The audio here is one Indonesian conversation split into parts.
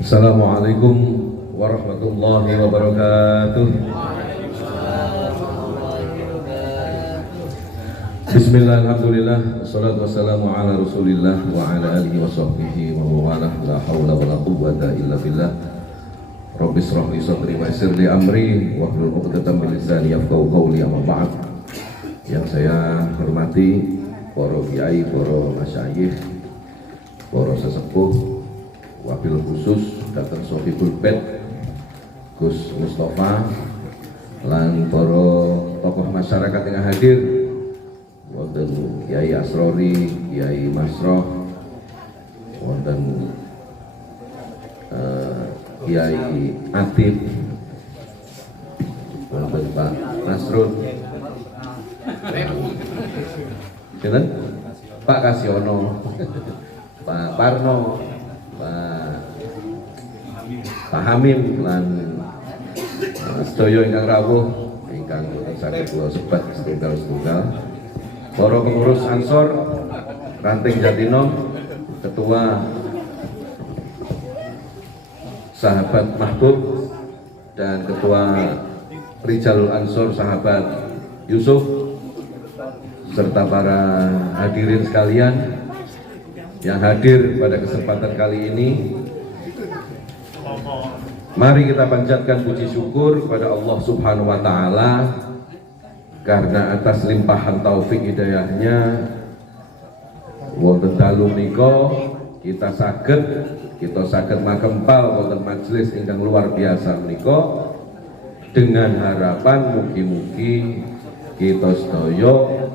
Assalamualaikum warahmatullahi wabarakatuh. Bismillah, alhamdulillah, wassalatu wassalamu ala rasulillah wa ala alihi wa sahbihi wa mawalah. La hawla wa la quwwata illa billah. Rabbi shrah li sadri wa yassir li amri wahlul 'uqdatam min lisani yafqahu qawli. Amma ba'd. Yang saya hormati para kiai, para masyayikh, para sesepuh, wabil khusus Dr. Sohibul Bed Gus Mustafa lan para tokoh masyarakat yang hadir, wonten Kiai Asrori, Kiai Masroh, wonten Kiai Atib, wonten Pak Nasrul, Pak Kasiono, Pak Parno, Pak Hamim lan sedaya ingkang rawuh ingkang saged kula sebat setunggal-setunggal, para pengurus Ansor Ranting Jatinom, Ketua Sahabat Mahbub dan Ketua Rijalul Ansor Sahabat Yusuf, serta para hadirin sekalian yang hadir pada kesempatan kali ini. Mari kita panjatkan puji syukur kepada Allah Subhanahu wa Ta'ala karena atas limpahan taufik hidayahnya wonten dalu menika kita saged makempal wonten majelis ingkang luar biasa menika dengan harapan mugi-mugi kita sedaya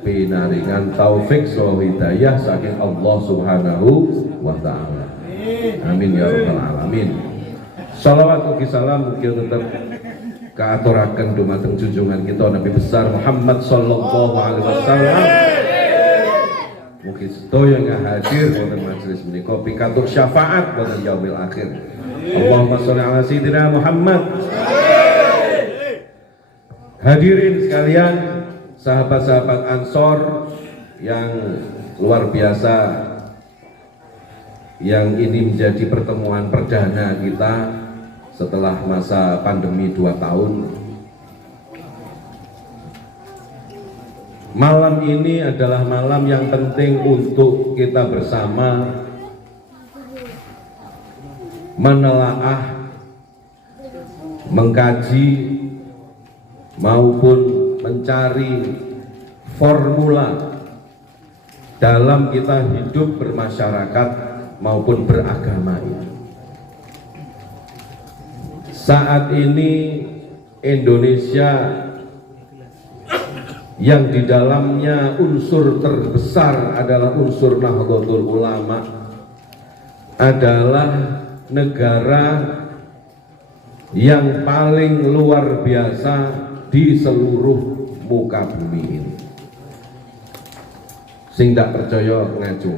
pinaringan taufik saha hidayah saking Allah Subhanahu wa Ta'ala. Amin ya rabbal alamin. Salawat ugi salam mugi tetep kaaturaken dumateng junjungan kita Nabi besar Muhammad sallallahu alaihi wasallam. Mugi sedaya yang hadir wonten majelis menika pikantuk syafaat wonten yaumil akhir. Allahumma sholli ala sayyidina Muhammad. Hadirin sekalian, sahabat-sahabat Ansor yang luar biasa, yang ini menjadi pertemuan perdana kita setelah masa pandemi 2 tahun. Malam ini adalah malam yang penting untuk kita bersama menelaah, mengkaji maupun mencari formula dalam kita hidup bermasyarakat maupun beragama ini. Saat ini Indonesia yang di dalamnya unsur terbesar adalah unsur Nahdlatul Ulama adalah negara yang paling luar biasa di seluruh muka bumi ini. Sing ndak percaya ngacu.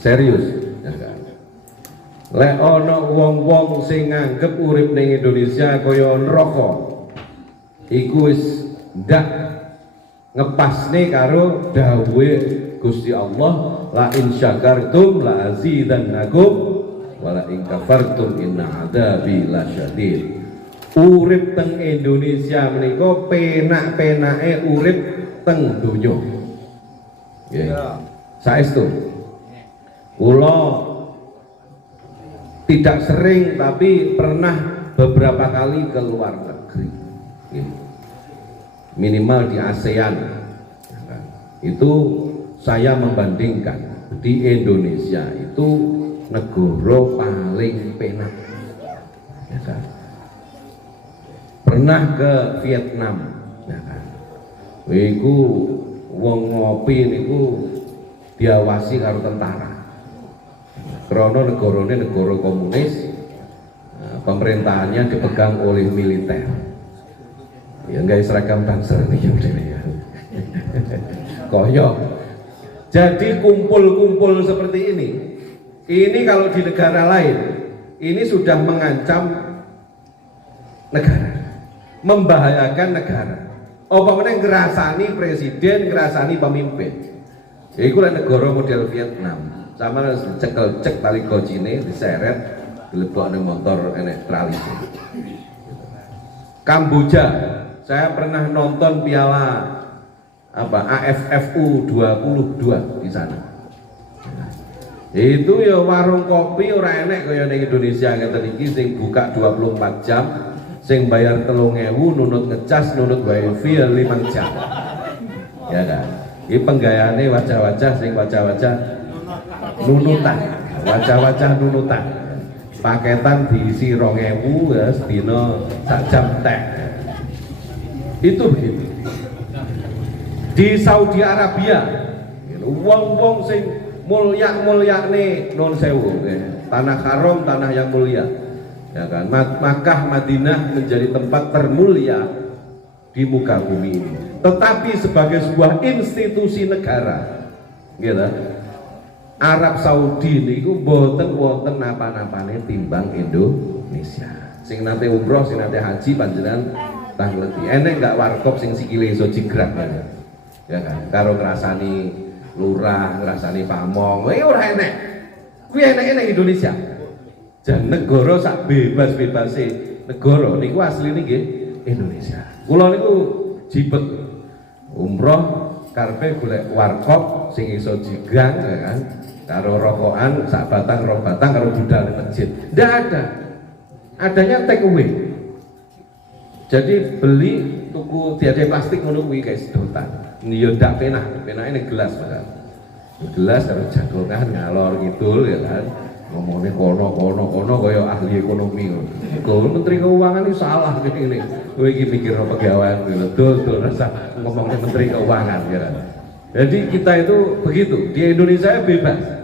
Serius, lek ana wong-wong sing nganggep urip ning Indonesia kaya neraka, iku wis ndak ngepasne karo dawuhe Gusti Allah, la in syakartum la azidannakum wa la in kafartum inna adzabi lasyadid. Urip teng Indonesia menika penak-penake urip teng donya. Nggih. Saestu. Kula tidak sering tapi pernah beberapa kali ke luar negeri, minimal di ASEAN. Itu saya membandingkan di Indonesia itu negara paling penak. Pernah ke Vietnam, iku wong ngopi niku diawasi karo tentara. Karena negaranya negara komunis, pemerintahannya dipegang oleh militer. Ya nggak seragam Banser nih ya. Koyok. Jadi kumpul-kumpul seperti ini kalau di negara lain, ini sudah mengancam negara, membahayakan negara. Apa meneh ngrasani presiden, ngrasani pemimpin. Ya iku negara model Vietnam. sama cekel cek tali gojine diseret dilebokne motor enek tralisnya. Kamboja, saya pernah nonton piala AFF U22 di sana. Itu ya warung kopi ora enek kaya ning Indonesia ngeten iki sing buka 24 jam, sing bayar 3.000 nunut ngecas, nunut wifi 5 jam. Ya kan. Iki penggayaane wajah-wajah sing wajah-wajah nunutan, wajah-wajah nunutan. Paketan diisi 2.000 ya sedina sak jam tek. Itu begitu. Di Saudi Arabia, wong-wong sing mulya-mulyane non sewu, tanah haram, tanah yang mulia, ya kan. Makkah, Madinah menjadi tempat termulia di muka bumi ini. Tetapi sebagai sebuah institusi negara, gitu, Arab Saudi niku boten wonten napa-napane timbang Indonesia. Sing nate umroh, sing nate haji panjenengan tah ngerti. Enek enggak warkop sing sikile iso jigrak ya kan. Karo ngrasani lurah, ngrasani pamong, ora enek. Kuwi eneke ning Indonesia. Jan negara sak bebas-bebase negara niku asline nggih Indonesia. Kula niku jibet umroh karepe golek warkop sing iso jigrang ya kan. Karo rokokan sak batang rong batang karo budal di masjid. Ndak ada. Adanya take away. Jadi beli tuku diade plastik ngono kuwi kayak sedotan. Yo ndak penake ini gelas padahal. Gelas karo jagongan ngalor ngidul ya kan. Ngomongnya kono kaya ahli ekonomi ngono. Kok Menteri Keuangan ini salah ngene. Kowe iki mikir apa pegawaian dul rasa ngomongnya Menteri Keuangan ya kan. Jadi kita itu begitu. Di Indonesia bebas.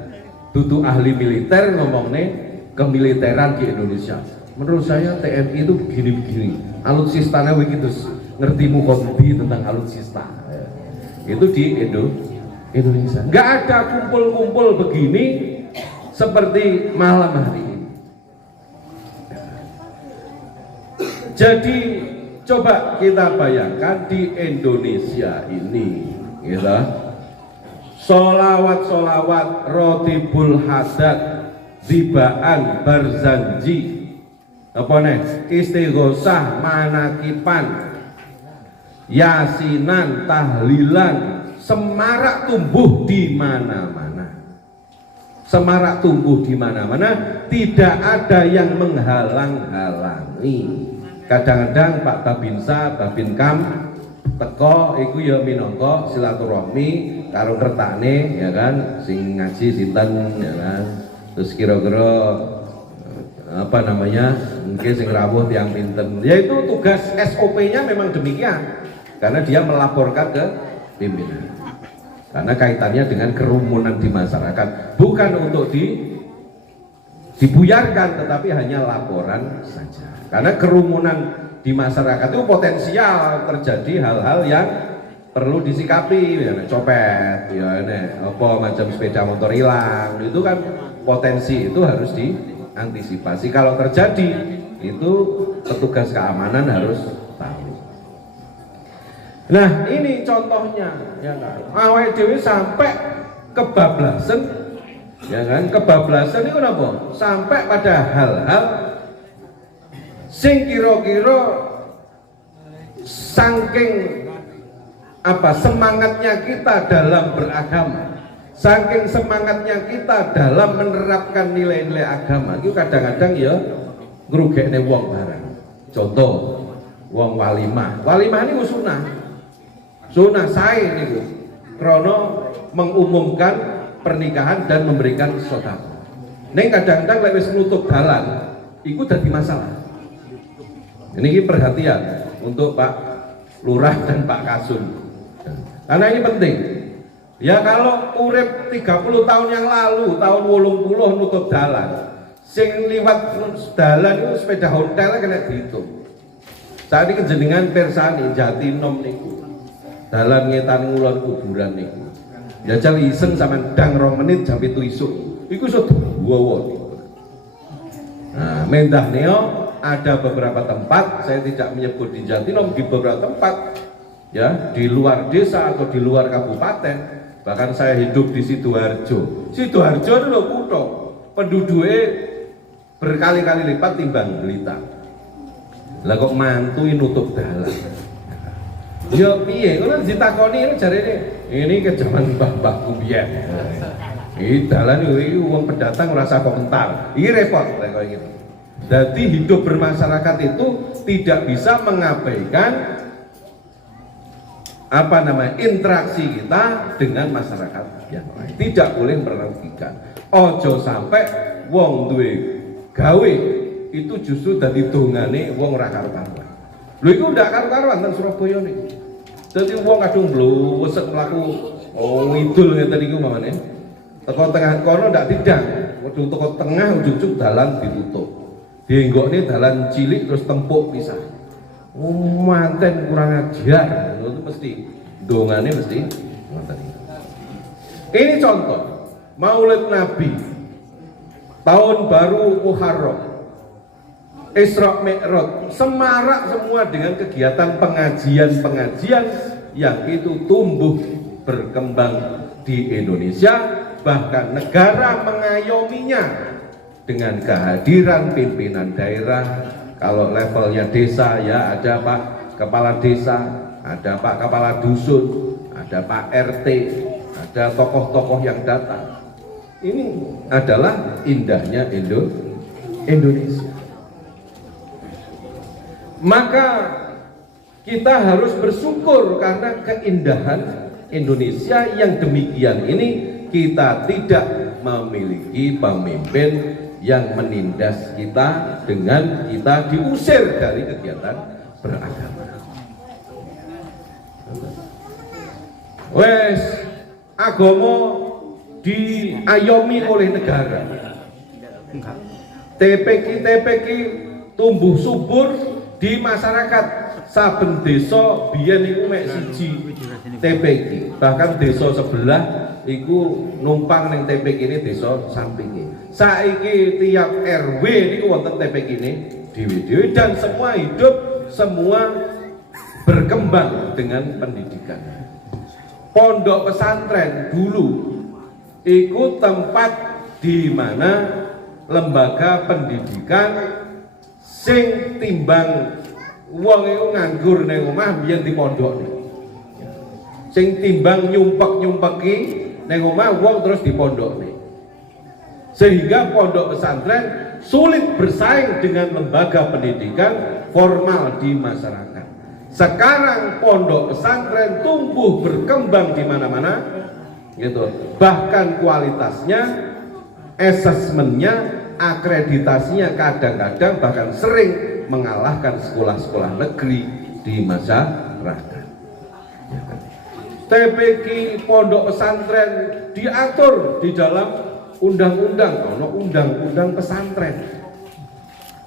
Tutu ahli militer ngomongnya kemiliteran di Indonesia. Menurut saya TNI itu begini-begini. Alutsistanya begitu ngertimu kombi tentang alutsista. Itu di Indonesia. Nggak ada kumpul-kumpul begini seperti malam hari ini. Jadi coba kita bayangkan di Indonesia ini, gitu. Solawat rotibul hadat zibaan barzanji apa nih istighosah manakipan yasinan tahlilan semarak tumbuh di mana-mana. Semarak tumbuh di mana-mana, tidak ada yang menghalang-halangi. Kadang-kadang Pak Babinsa, Babinkam teko iku ya minangka silaturahmi karo kertane ya kan sing ngaji sinten ya kan. Terus kira-kira apa namanya? Mungkin sing rawuh tiyang pinten. Yaitu tugas SOP-nya memang demikian. Karena dia melaporkan ke pimpinan. Karena kaitannya dengan kerumunan di masyarakat, bukan untuk dibuyarkan, tetapi hanya laporan saja. Karena kerumunan di masyarakat itu potensial terjadi hal-hal yang perlu disikapi, ya, copet, ya, apa macam sepeda motor hilang, itu kan potensi itu harus diantisipasi. Kalau terjadi itu petugas keamanan harus tahu. Nah ini contohnya, ya kan, awake dhewe sampai kebablasan, ya kan, kebablasan itu apa? Sampai pada hal-hal sing kira-kira saking apa semangatnya kita dalam beragama, saking semangatnya kita dalam menerapkan nilai-nilai agama, itu kadang-kadang ya ngrugekne wong barang. Contoh, wong walimah ini sunah sae niku krana mengumumkan pernikahan dan memberikan sedekah. Ning kadang-kadang lek wis nutup dalan iku dadi masalah. Ini perhatian untuk Pak Lurah dan Pak Kasum. Karena ini penting. Ya kalau urip 30 tahun yang lalu, tahun 80 nutup dalan. Sing liwat dalan itu sepeda hotel kena dihitung. Saat ini jenengan persani Jatinom niku. Dalan ngetan ngulon kuburan niku. Jajal iseng sampean ndang 2 menit jam 7 isuk. Iku iso duwowo. Nah, mendah neo ada beberapa tempat, saya tidak menyebut di Jatinom, di beberapa tempat ya di luar desa atau di luar kabupaten Bahkan saya hidup di Sidoarjo. Sidoarjo itu lho kutho, penduduknya berkali-kali lipat timbang Blitar. Lah kok mantu nutup dalan. Ya piye, kalau ditakoni jarene ini ke zaman mbah-mbahku biyen. Iki dalan iki wong pendatang merasa komentar. Iki repot kayak gitu. Jadi hidup bermasyarakat itu tidak bisa mengabaikan interaksi kita dengan masyarakat yang lain. Tidak boleh merugikan. Ojo sampai wong duwe gawe itu justru dadi dongane wong ora karu-karuan. Lho iku ndak karu-karuan teng Surabaya niku. Dadi wong kadung blowesek mlaku ngidul ngeten niku mamane. Teko tengah kono ndak tidang, kudu teko tengah ujug-ujug dalan ditutup. Dienggokne dalan cilik terus tempuk pisah. Manten kurang ajar, itu mesti dongane mesti ngoten iki. Ini contoh Maulid Nabi, tahun baru Muharram, Isra Mi'raj, semarak semua dengan kegiatan pengajian-pengajian yang itu tumbuh berkembang di Indonesia, bahkan negara mengayominya dengan kehadiran pimpinan daerah. Kalau levelnya desa ya ada Pak Kepala Desa, ada Pak Kepala Dusun, ada Pak RT, ada tokoh-tokoh yang datang. Ini adalah indahnya Indonesia. Maka kita harus bersyukur karena keindahan Indonesia yang demikian ini kita tidak memiliki pemimpin yang menindas kita dengan kita diusir dari kegiatan beragama. Wes agama diayomi oleh negara. TPQ tumbuh subur di masyarakat. Saben desa biyen iku mek siji TPQ. Bahkan desa sebelah iku numpang ning TPQ ini desa sampinge. Saiki tiap RW niku wonten TPQ ini dhewe-dhewe dan semua hidup, semua berkembang dengan pendidikan. Pondok pesantren dulu iku tempat di mana lembaga pendidikan sing timbang wong iku nganggur ning omah biyen di pondok. Sing timbang nyumpek-nyumpeki ning omah wong terus di pondok. Sehingga pondok pesantren sulit bersaing dengan lembaga pendidikan formal di masyarakat. Sekarang pondok pesantren tumbuh berkembang di mana-mana, gitu. Bahkan kualitasnya, asesmennya, akreditasinya kadang-kadang bahkan sering mengalahkan sekolah-sekolah negeri di masyarakat. TPQ pondok pesantren diatur di dalam undang-undang, undang-undang pesantren.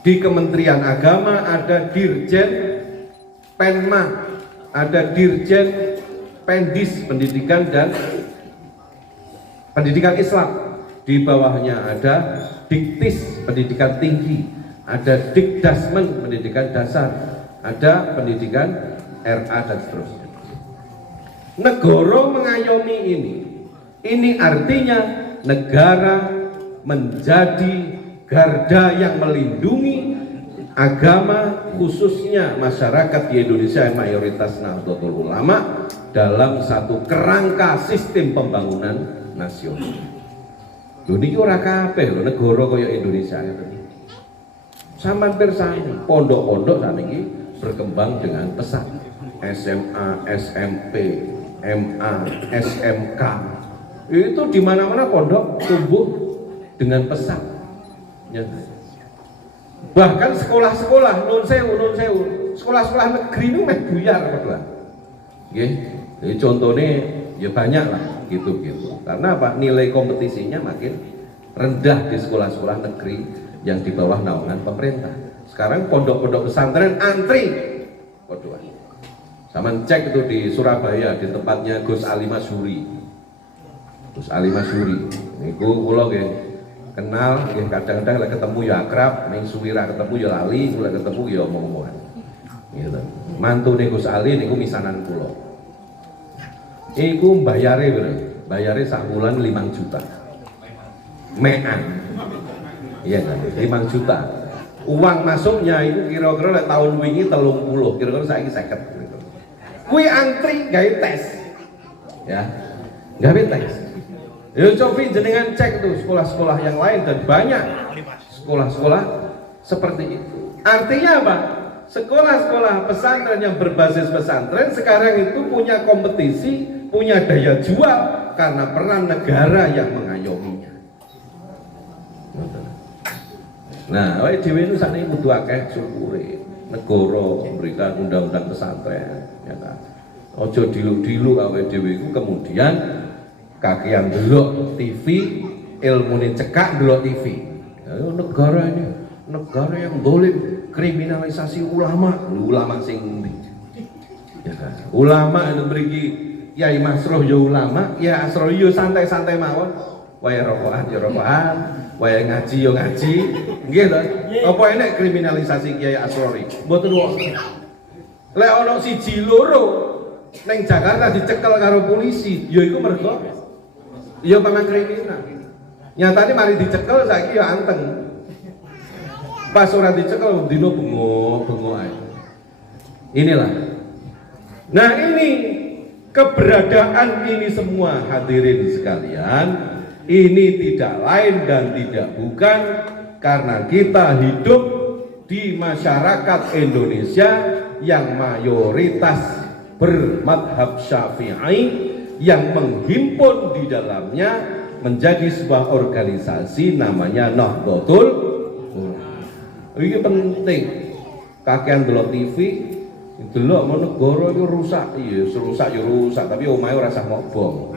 Di Kementerian Agama ada Dirjen Penma, ada Dirjen Pendis Pendidikan dan Pendidikan Islam. Di bawahnya ada Diktis Pendidikan Tinggi, ada Dikdasmen Pendidikan Dasar, ada Pendidikan RA dan seterusnya. Negara mengayomi ini. Ini artinya negara menjadi garda yang melindungi agama, khususnya masyarakat di Indonesia yang mayoritas Nahdlatul Ulama dalam satu kerangka sistem pembangunan nasional. Lho niki ora kabeh lho negara kaya Indonesia ngene. Sampeyan pirsani, pondok-pondok sakniki berkembang dengan pesat. SMA, SMP, MA, SMK. Itu di mana-mana pondok tumbuh dengan pesat. Ya. Bahkan sekolah-sekolah nun sewu, sekolah-sekolah negeri itu meh buyar Pak. Nggih. Jadi contohnya ya banyak lah gitu-gitu. Karena apa? Nilai kompetisinya makin rendah di sekolah-sekolah negeri yang di bawah naungan pemerintah. Sekarang pondok-pondok pesantren antri. Waduh. Sama cek itu di Surabaya di tempatnya Gus Ali Masyuri. Gus Ali Masyuri. Niku kula nggih kenal, nggih kadang-kadang lek ketemu ya akrab, ning suwira ketemu ya lali, kula ketemu ya omong-omongan. Gitu. Mantune Gus Ali niku misanan kula. Iku mbayare piro? bayarnya sak bulan 5 juta. Mean. Iya kan? 5 juta. Uang masuknya itu kira-kira tahun wingi 30, kira-kira saiki 50 gitu. Kuwi antri gawe tes. Ya. Gawe tes. Ya coba jenengan cek tuh sekolah-sekolah yang lain dan banyak sekolah-sekolah seperti itu. Artinya apa? Sekolah-sekolah pesantren yang berbasis pesantren sekarang itu punya kompetisi, punya daya jual karena peran negara yang mengayominya. Nah, awake dhewe itu sakniki kudu akeh syukure. Negara memberikan undang-undang pesantren, ya kan. Ojo dilu-dilu awake dhewe iku kemudian kakean delok TV, ilmune cekak delok TV. Ya, negara ini negara yang dolim, kriminalisasi ulama. Ulama sing endi? Ya kan. Ulama itu mriki Yai Masroh ya ulama, ya Asroh yo santai-santai mawon. Waya rokokan ya rokokan, waya ngaji ya ngaji, nggih to. Apa enek kriminalisasi Kiai Asrori? Mboten wonten. Lek ana siji loro ning Jakarta dicekel karo polisi, ya iku mergo ya memang kriminal. Nyatane mari dicekel saiki ya anteng. Pas ora dicekel dino bengok-bengok ae. Inilah. Nah, ini keberadaan ini semua hadirin sekalian, ini tidak lain dan tidak bukan karena kita hidup di masyarakat Indonesia yang mayoritas bermadhab Syafi'i yang menghimpun di dalamnya menjadi sebuah organisasi namanya Nahdlatul Ulama. Ini penting. Kakean delok TV, delok mau negara itu rusak, iya rusak, tapi omahe ora usah bom.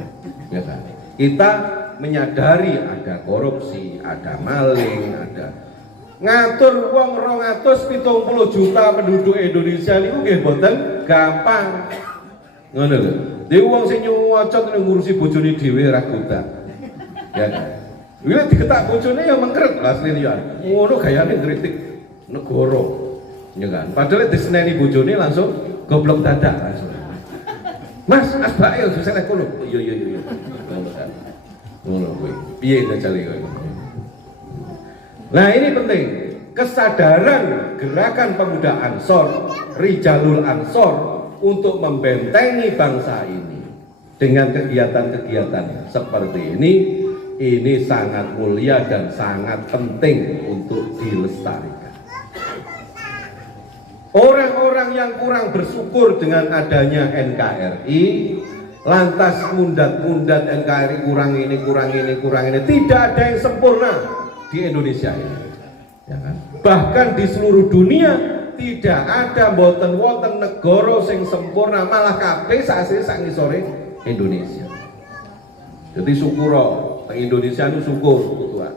Ya kan? Kita menyadari ada korupsi, ada maling, ada ngatur wong 270 juta penduduk Indonesia niku nggih mboten gampang. Ngono lho. Dhewe wong sing nyuwocot ngurusi bojone dhewe ra godak. Ya kan. Wis diketak bojone ya mengkeret asline ya. Ngono gayane ngritik negara. Ya kan. Padahal diseneni bojone langsung goblok dadak langsung. Mas, asbake yo selek kono. Iya. Ngono kuwi. Piye jajale kowe? Nah, ini penting. Kesadaran gerakan pemuda Ansor, Rijalul Ansor untuk membentengi bangsa ini dengan kegiatan-kegiatan seperti ini sangat mulia dan sangat penting untuk dilestarikan. Orang-orang yang kurang bersyukur dengan adanya NKRI lantas mundat-mundat NKRI kurang ini, tidak ada yang sempurna di Indonesia ini, ya kan? Bahkan di seluruh dunia tidak ada mboten wonten negara sing sempurna, malah kabeh sak ngisore Indonesia. Jadi syukur Indonesia itu syukur Tuhan.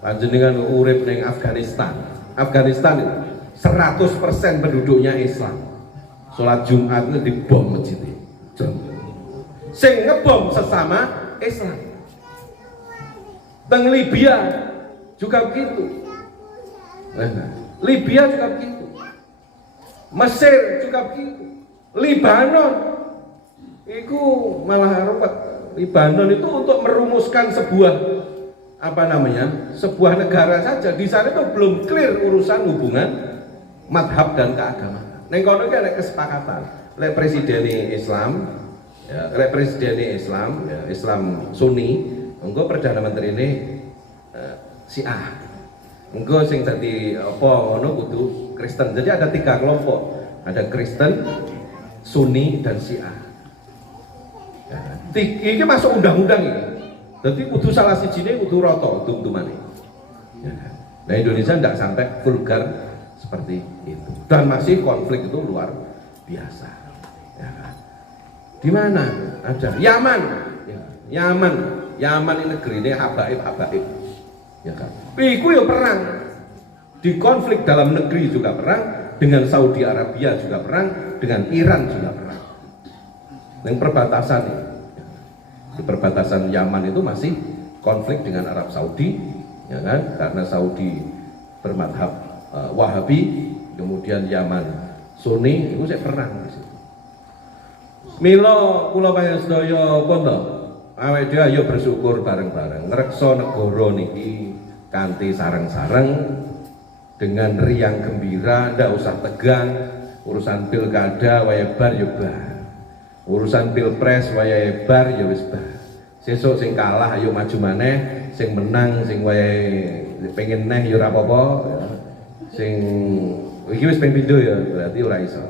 Panjenengan urip ning Afghanistan itu 100% penduduknya Islam. Sholat Jumat itu dibom masjid. Sing ngebom sesama Islam. Teng Libya juga begitu. Libya juga begitu. Mesir juga begitu. Libanon itu malah repot. Libanon itu untuk merumuskan sebuah sebuah negara saja. Di sana itu belum clear urusan hubungan madhab dan keagamaan. Neng kono iki ada kesepakatan. Lek presiden Islam, Islam Sunni, engko perdana menteri ini Syiah. Engko sing dadi apa ngono kudu Kristen. Jadi ada 3 kelompok. Ada Kristen, Sunni dan Syiah. Ini masuk undang-undang ini. Jadi kudu salah sijine kudu rata tum-tumane. Nah, Indonesia tidak sampai vulgar seperti itu. Dan masih konflik itu luar biasa. Ya kan? Di mana? Ada Yaman. Yaman ini negeri ini habaib. Ya kan? Iku ya perang. Di konflik dalam negeri juga perang, dengan Saudi Arabia juga perang, dengan Iran juga perang. Yang perbatasan ini. Di perbatasan Yaman itu masih konflik dengan Arab Saudi, ya kan? Karena Saudi bermadhab Wahabi, kemudian Yaman Sunni, itu saya perang di situ. Milo kula panjenengan sedaya pun to awake dhewe ayo bersyukur bareng-bareng ngrekso negara niki kanthi sareng-sareng dengan riang gembira, ndak usah tegang. Urusan pilkada wae bar yo bar, urusan pilpres wae bar yo wis bar. Sesuk sing kalah ayo maju maneh, sing menang sing wae pengen neh yo ora apa-apa. Sing iki wis ping pindho ya, berarti ora iso.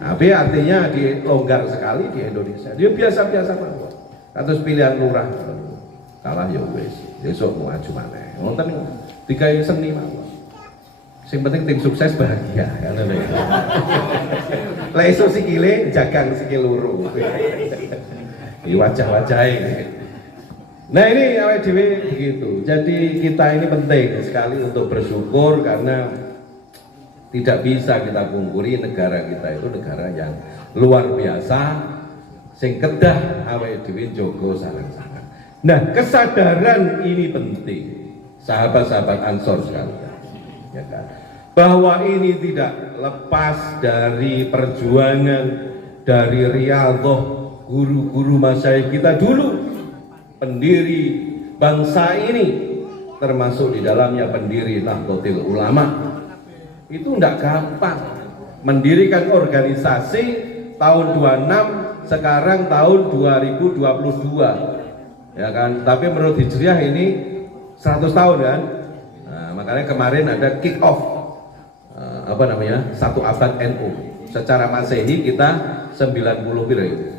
Tapi artinya di longgar sekali di Indonesia. Dia biasa-biasa mawon. Kados pilihan lurah kalah ya wis, besok mau maju maneh. Wonten digawe seni mawon. Sing penting tim sukses bahagia kan lho. Lah iso sikile jagang sikil loro. Iki wajah-wajahe. Nah ini awake dhewe begitu. Jadi kita ini penting sekali untuk bersyukur karena tidak bisa kita pungkiri negara kita itu negara yang luar biasa sing kedah awake dhewe njaga sareng-sareng. Nah, kesadaran ini penting sahabat-sahabat Ansor sekalian. Ya kan? Bahwa ini tidak lepas dari perjuangan dari riyadhah guru-guru masyayikh kita dulu, pendiri bangsa ini, termasuk di dalamnya pendiri Nahdlatul Ulama. Itu tidak gampang mendirikan organisasi tahun 26 sekarang tahun 2022 ya kan, tapi menurut Hijriah ini 100 tahun kan. Nah, makanya kemarin ada kick off satu abad NU. Secara Masehi kita 90 pira itu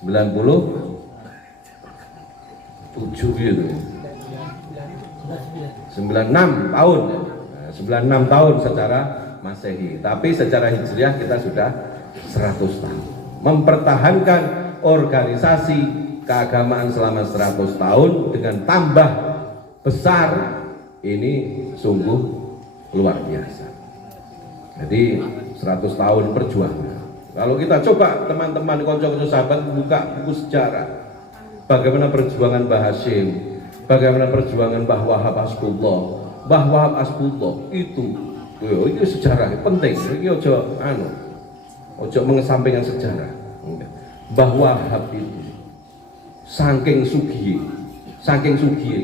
97 gitu 96 tahun 96 tahun secara Masehi, tapi secara Hijriah kita sudah 100 tahun mempertahankan organisasi keagamaan selama 100 tahun dengan tambah besar. Ini sungguh luar biasa. Jadi 100 tahun perjuangan. Kalau kita coba teman-teman konco-konco sahabat buka buku sejarah, bagaimana perjuangan Mbah Hasyim, bagaimana perjuangan Mbah Wahab Asbullah. Mbah Wahab Asbullah itu sejarah penting. Ini ojo mengesampingkan sejarah. Mbah Wahab itu saking sugih,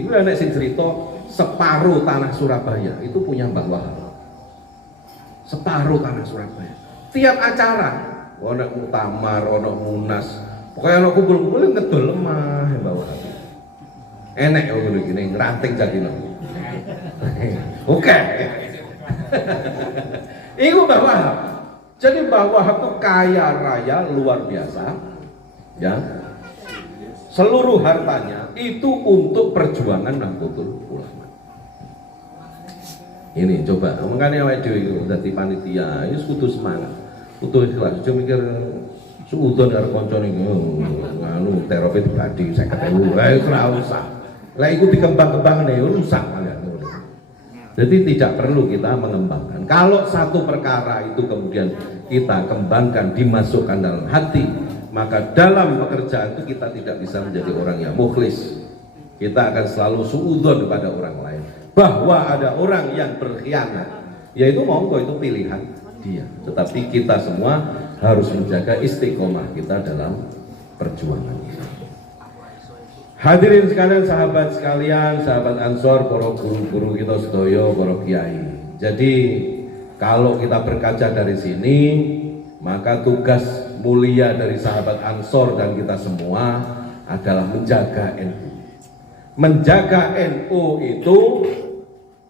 itu anak sing cerita separuh tanah Surabaya itu punya Mbah Wahab. Separuh tanah Surabaya. Tiap acara, ono muktamar, ono munas, pokoknya ono kumpul-kumpul ngedol lemah Mbah Wahab. Enek ngono iki ning ranting jadine. Oke. Iku Mbah Wahab. Jadi Mbah Wahab itu kaya raya luar biasa. Ya. Seluruh hartanya itu untuk perjuangan Nahdlatul Ulama. Ini coba, makanya awake dhewe iki dadi panitia, ya kudu semangat. Kudu ikhlas, aja mikir suudon karo kancane nganu terapi pribadi 50.000. Lah ora usah. Lah iku dikembang-kembangane rusak kalian. Jadi tidak perlu kita mengembangkan. Kalau satu perkara itu kemudian kita kembangkan, dimasukkan dalam hati, maka dalam pekerjaan itu kita tidak bisa menjadi orang yang mukhlis. Kita akan selalu suudzon kepada orang lain. Bahwa ada orang yang berkhianat, yaitu monggo itu pilihan dia. Tetapi kita semua harus menjaga istiqomah kita dalam perjuangan. Hadirin sekalian, sahabat sekalian, sahabat Ansor, para guru-guru kita sedaya, para kiai. Jadi kalau kita berkaca dari sini, maka tugas mulia dari sahabat Ansor dan kita semua adalah menjaga NU. Menjaga NU itu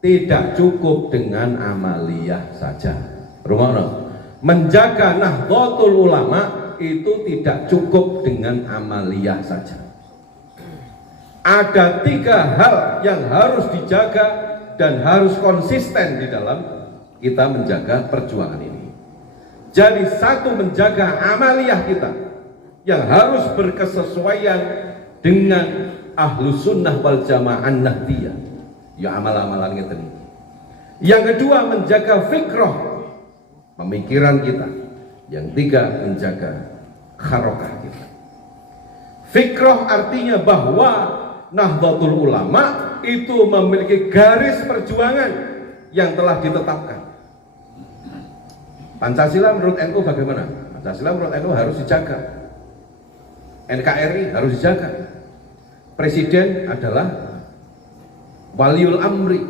tidak cukup dengan amaliyah saja. Rumono. Menjaga Nahdlatul Ulama itu tidak cukup dengan amaliyah saja. Ada 3 hal yang harus dijaga dan harus konsisten di dalam kita menjaga perjuangan ini. Jadi satu, menjaga amaliyah kita yang harus berkesesuaian dengan Ahlus Sunnah wal Jamaah Nahdiyah. Ya amal-amalan kita ini. Yang kedua, menjaga fikrah, pemikiran kita. Yang 3, menjaga kharokah kita. Fikrah artinya bahwa Nahdlatul Ulama itu memiliki garis perjuangan yang telah ditetapkan. Pancasila menurut NU bagaimana? Pancasila menurut NU harus dijaga. NKRI harus dijaga. presiden adalah waliul amri,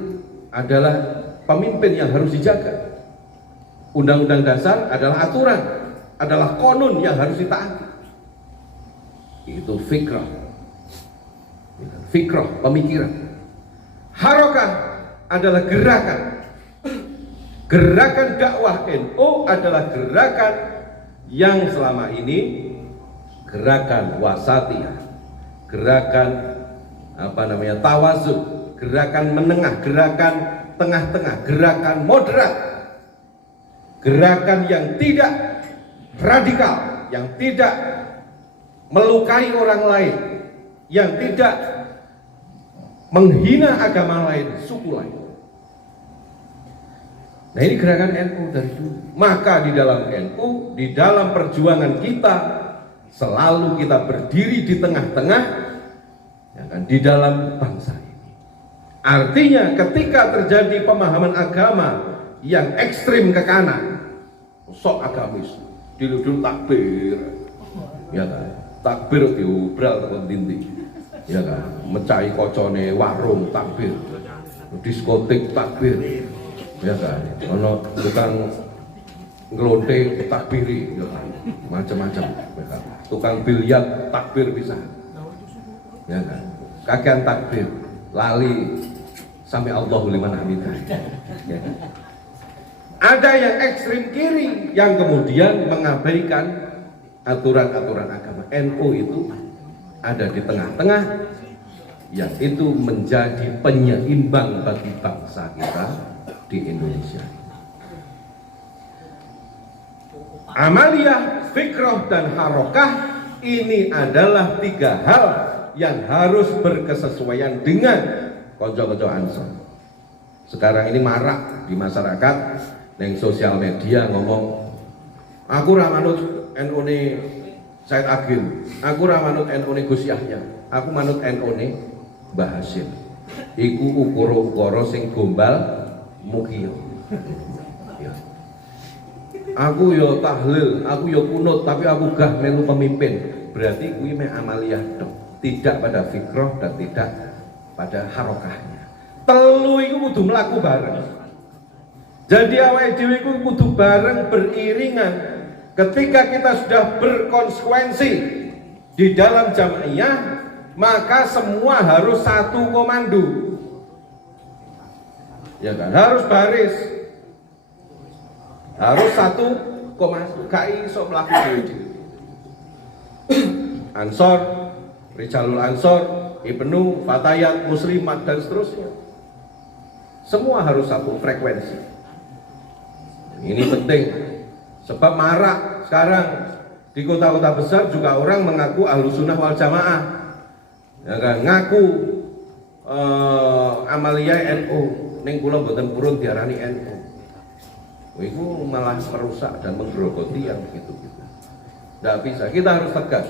adalah pemimpin yang harus dijaga. Undang-undang dasar adalah aturan, adalah konun yang harus ditaati. Itu fikrah, pemikiran. Harokah adalah gerakan. Gerakan dakwah NU adalah gerakan yang selama ini gerakan wasatiyah, gerakan tawazun, gerakan menengah, gerakan tengah-tengah, gerakan moderat, gerakan yang tidak radikal, yang tidak melukai orang lain, yang tidak menghina agama lain, suku lain. Nah, ini gerakan NU dari dulu. Maka di dalam NU, di dalam perjuangan kita, selalu kita berdiri di tengah-tengah, ya kan, di dalam bangsa ini. Artinya ketika terjadi pemahaman agama yang ekstrim ke kanan, sok agamis, dulu takbir, ya kan, takbir diubral tekan dinding, ya kan, mecahi kocone warung takbir, diskotik takbir, ya kan, ono tukang ngelonte takbiri, ya kan, macam-macam, ya kan, tukang biliar takbir bisa, ya kan, kakean takbir, lali sampai Allahu liman hamidah, ya kan. Ada yang ekstrim kiri yang kemudian mengabaikan aturan-aturan agama. NU itu ada di tengah-tengah, yang itu menjadi penyeimbang bagi bangsa kita di Indonesia. Amaliyah, fikrah, dan harokah ini adalah tiga hal yang harus berkesesuaian dengan konco-konco Ansor. Sekarang ini marak di masyarakat, neng sosial media ngomong, aku ra manut NU ne Said Agil, aku ra manut NU ne Gus Yahya, aku manut NU ne Mbah Hasyim. Iku ukara-ukara sing gombal mukiyo. Ya. Aku yo tahlil, aku yo kunut, tapi aku gah melu pemimpin. Berarti kuwi mek amaliyah tok, tidak pada fikrah dan tidak pada harokahnya. Telu iku kudu mlaku bareng. Jadi awake dhewe iku kudu bareng beriringan. Ketika kita sudah berkonsekuensi di dalam jamaiyah, maka semua harus satu komando. Ya kan? Harus baris. Harus satu komando. Kai iso mlaku dhewe. Ansor, Rijalul Ansor, Ibnu, Fatayat, Muslimat, dan seterusnya. Semua harus satu frekuensi. Ini penting, sebab marak sekarang di kota-kota besar juga orang mengaku Ahlussunnah wal Jamaah, ya kan? Ngaku amaliyah NU, ning kula mboten purun diarani NU. Itu malah merusak dan menggerogoti yang begitu-gitu. Tidak bisa, kita harus tegas.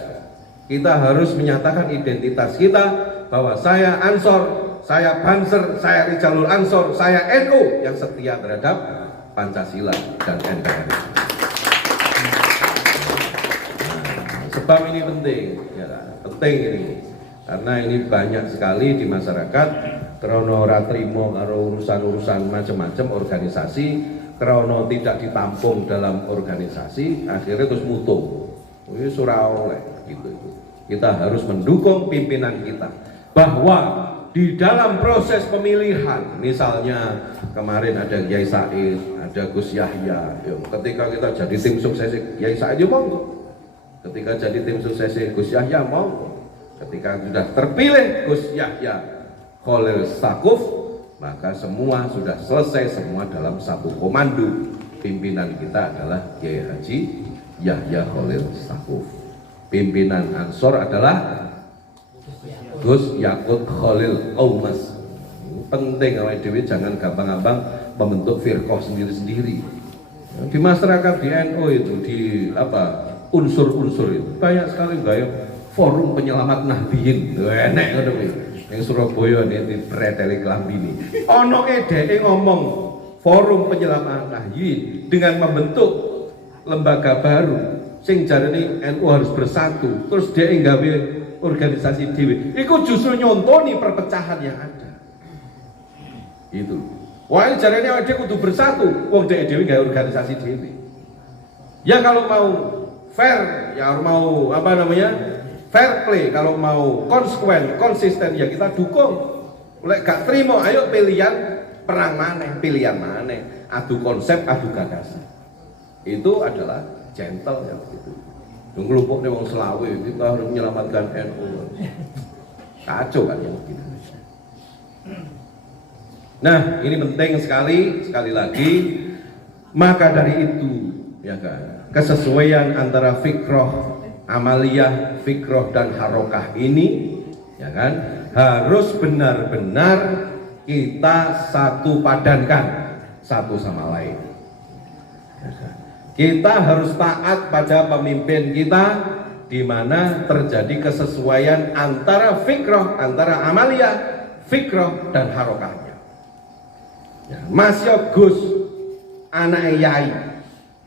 Kita harus menyatakan identitas kita bahwa saya Ansor, saya Banser, saya Rijalul Ansor, saya NU yang setia terhadap Pancasila dan NKRI. Sebab ini penting, ya, penting ini, karena ini banyak sekali di masyarakat krono ora trimo karo urusan-urusan macam-macam organisasi, krono tidak ditampung dalam organisasi, akhirnya terus mutung. Ini surah oleh gitu. Kita harus mendukung pimpinan kita bahwa di dalam proses pemilihan, misalnya kemarin ada Kiai Said, ada Gus Yahya, ketika kita jadi tim sukses Kiai Said, ya monggo. Ketika jadi tim sukses Gus Yahya, monggo. Ketika sudah terpilih Gus Yahya Khalil Stakuf, maka semua sudah selesai, semua dalam satu komando. Pimpinan kita adalah Kiai Haji Yahya Khalil Stakuf. Pimpinan Ansor adalah Gus Yakut Khalil Aumas. Penting awake dhewe jangan gampang-gampang membentuk firqah sendiri-sendiri. Di masyarakat di NU itu di unsur-unsur itu banyak sekali gaya forum penyelamat Nahdiyin. Enek ngono kuwi. Ning Surabaya di preteli klambini. Ono dheke ngomong forum penyelamat Nahdiyin dengan membentuk lembaga baru sing jarene NU harus bersatu, terus dia nggawe organisasi dhewe. Iku justru nyontoni perpecahan yang ada. Itu. Wah, jarene awake kudu bersatu, wong dhewe gawe organisasi dhewe. Ya kalau mau fair, ya mau apa namanya? Fair play, kalau mau konsekuen, konsisten ya kita dukung. Lek gak terima, ayo pilihan perang maneh, pilihan maneh, adu konsep, adu gagasan. Itu adalah gentle ya begitu. Ngelumpuk nih wong selawe, kita harus menyelamatkan NU. Kacau kan yang begitu. Nah, ini penting sekali lagi. Maka dari itu, ya kan, kesesuaian antara fikroh amaliyah, fikroh dan harokah ini, ya kan, harus benar-benar kita satu padankan satu sama lain. Kita harus taat pada pemimpin kita, di mana terjadi kesesuaian antara fikroh, antara amaliyah, fikroh dan harokahnya. Ya, Mas Gus anak yai,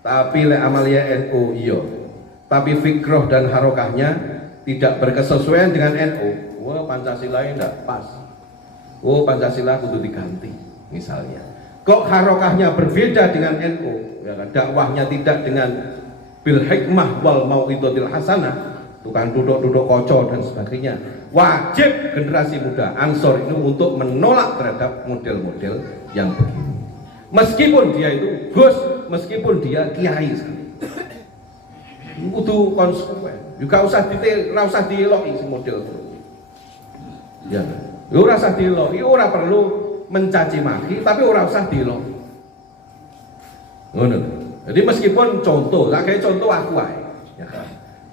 tapi le amaliyah NU iya, tapi fikroh dan harokahnya tidak berkesesuaian dengan NU. Wah, Pancasila tidak pas. Oh, Pancasila kudu diganti misalnya. Kok harokahnya berbeda dengan NU, ya kan? Dakwahnya tidak dengan bil hikmah wal mau'izatil hasanah, tukang duduk-duduk kocok dan sebagainya. Wajib generasi muda Ansor ini untuk menolak terhadap model-model yang begini. Meskipun dia itu Gus, meskipun dia kiai sekali. Kudu konsekuen. Juga usah dieloki si model itu. Ya, ora usah dieloki, ora perlu mencaci maki, tapi ora usah dieloki. Ngono. Jadi meskipun contoh, lah kayak contoh aku ae. Ya.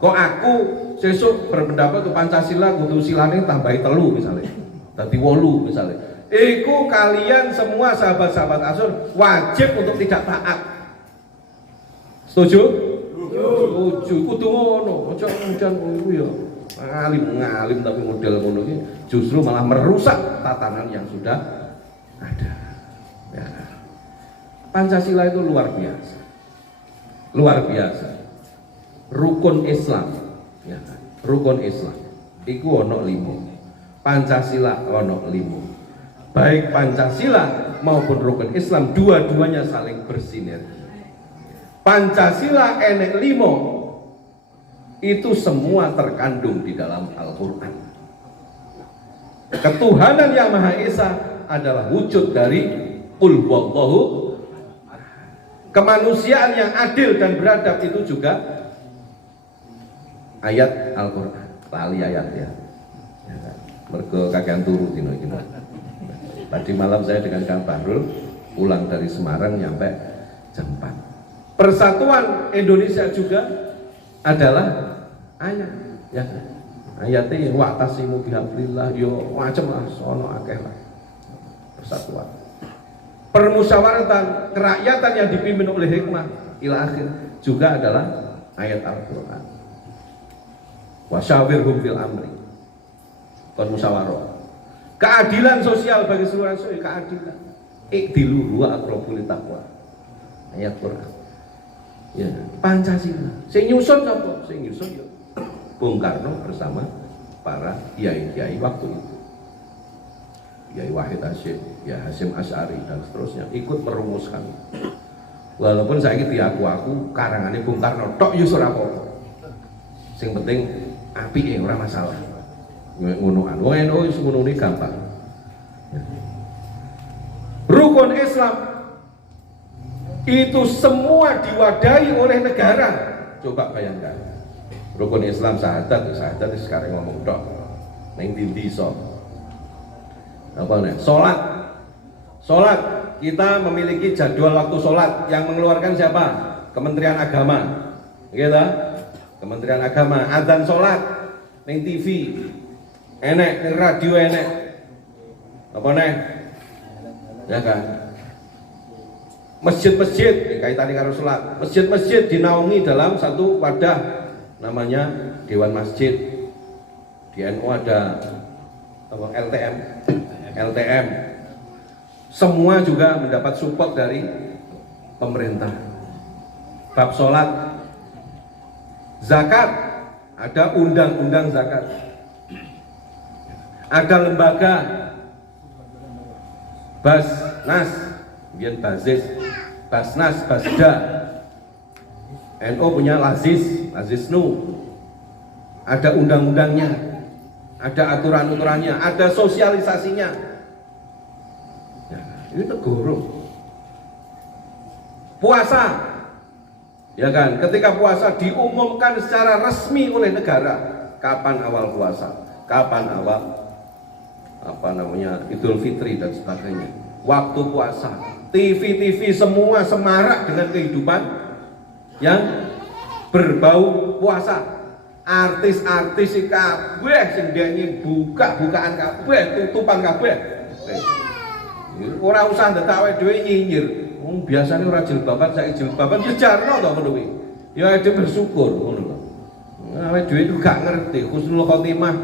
Kok aku sesuk berpendapat ke Pancasila kudu silane tambahi 3 misalnya. Dadi 8 misalnya. Iku kalian semua sahabat-sahabat Ansor wajib untuk tidak taat. Setuju? Setuju. Kudu ngono. Aja njan iku ya. Ngalim tapi model ngono iki justru malah merusak tatanan yang sudah ada. Ya. Pancasila itu luar biasa. Luar biasa. Rukun Islam, ya. Rukun Islam iku ono 5. Pancasila ono 5. Baik Pancasila maupun rukun Islam dua-duanya saling bersinergi. Pancasila enek 5 itu semua terkandung di dalam Al-Quran. Ketuhanan yang Maha Esa adalah wujud dari Qul Huwallahu. Kemanusiaan yang adil dan beradab itu juga ayat Al-Quran. Lali ayat ya. Mergo kakean turu dino iki. Tadi malam saya dengan Kang Bahrul pulang dari Semarang nyampe jam 4. Persatuan Indonesia juga adalah ayat, ya. Ayatnya wa'tasimu bihablillah, yo macam lah, sono akeh lah. Persatuan. Permusyawaratan kerakyatan yang dipimpin oleh hikmah ila akhir juga adalah ayat Al-Qur'an. Wasyawirhum fil amri. Kon musyawarah. Keadilan sosial bagi seluruh rakyat, keadilan. Ikdilu huwa aqrabu littaqwa. Ayat Qur'an. Ya, Pancasila. Sing nyusun sapa? Sing nyusun ya Bung Karno bersama para kiai-kiai waktu itu. Kiai Wahid Hasyim, ya Hasyim Asy'ari dan seterusnya ikut merumuskan. Walaupun saya iki diaku-aku karangane Bung Karno tok ya ora apa-apa. Sing penting apike ora masalah. Ngonoan. Wong NU wis ngono gampang. Rukun Islam itu semua diwadahi oleh negara. Coba bayangkan. Rukun Islam syahadat sekarang ngomong tok. Ning ndi iso. Apa nih? Sholat kita memiliki jadwal waktu sholat yang mengeluarkan siapa? Kementerian Agama, gitu? Kementerian Agama. Adzan sholat, neng TV, enek, neng radio enek, apa nih? Ya kan? Masjid-masjid kaitannya karo sholat. Masjid-masjid dinaungi dalam satu wadah namanya Dewan Masjid. Di NU ada apa, LTM. Semua juga mendapat support dari pemerintah. Bab sholat Zakat, ada undang-undang zakat. Ada lembaga Basnas, kemudian Basis, Basnas, Basda. NU punya Lazisnu. Ada undang-undangnya, ada aturan-aturannya, ada sosialisasinya. Ya, ini negara. Puasa, ya kan? Ketika puasa diumumkan secara resmi oleh negara, kapan awal puasa, kapan awal Idul Fitri dan sebagainya. Waktu puasa, TV semua semarak dengan kehidupan yang berbau puasa. Artis-artis si kabeh sing dene bukaan kabeh, tutupan kabeh. Ora usah ndetak awake dhewe nyinyir. Wong biasane ora jilbaban, saiki jilbaban ya jarno to ngono kuwi. Ya dhewe bersyukur ngono lho. Awake dhewe itu gak ngerti husnul khotimah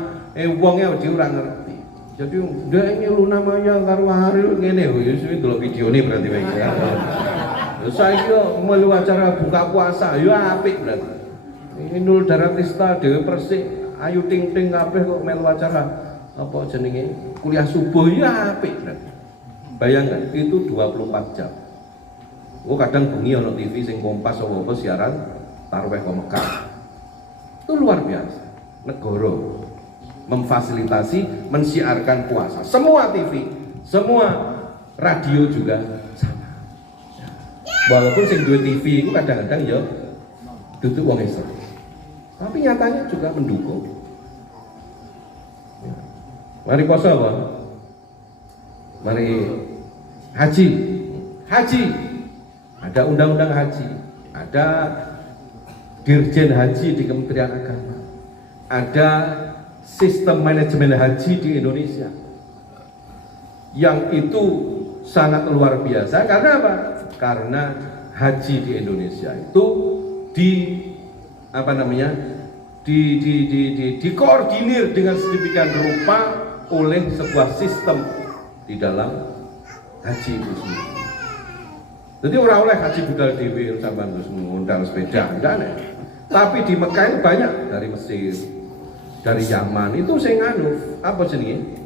wong e dhewe ora ngerti. Jadi ndek Luna Maya karo Ariel ngene ya suwi delok videone berarti wae. Ya saiki melu acara buka puasa ya apik berarti. Inul Daratista, Dewi Persik, Ayu Ting Ting kabeh kok melu acara apa jenenge kuliah subuh ya apik berarti. Bayangkan itu 24 jam. Kadang bengi ana TV sing Kompas apa siaran tarawih ke Mekah. Itu luar biasa. Negara memfasilitasi, mensiarkan puasa. Semua TV, semua radio juga sama. Walaupun sing duwe TV itu kadang-kadang ya duduk wong Islam. Tapi nyatanya juga mendukung. Mari poso apa? Mari haji. Ada undang-undang haji, ada Dirjen Haji di Kementerian Agama, ada sistem manajemen haji di Indonesia yang itu sangat luar biasa. Karena apa? Karena haji di Indonesia itu dikoordinir dengan sedemikian rupa oleh sebuah sistem di dalam haji itu sendiri. Jadi orang oleh haji budal dewi sampai terus mengundang sepeda, enggak. Tapi di Mekah itu banyak dari Mesir, dari Yaman itu saya nganu apa jenenge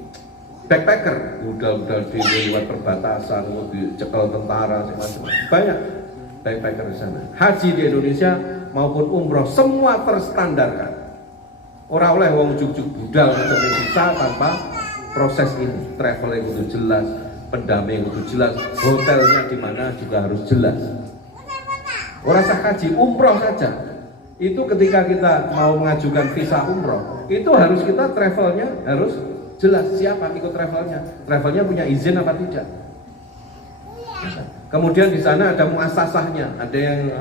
backpacker, budal dewi lewat perbatasan, dicekel tentara, macam-macam. Banyak backpacker di sana. Haji di Indonesia maupun umroh semua terstandarkan. Orang oleh wong juk-juk budal macam bisa tanpa proses ini. Travel yang itu jelas, pendamping itu jelas, hotelnya di mana juga harus jelas. Orang sah haji umroh saja itu ketika kita mau mengajukan visa umroh itu harus kita travelnya harus jelas, siapa ikut travelnya punya izin apa tidak. Kemudian di sana ada muasasahnya, ada yang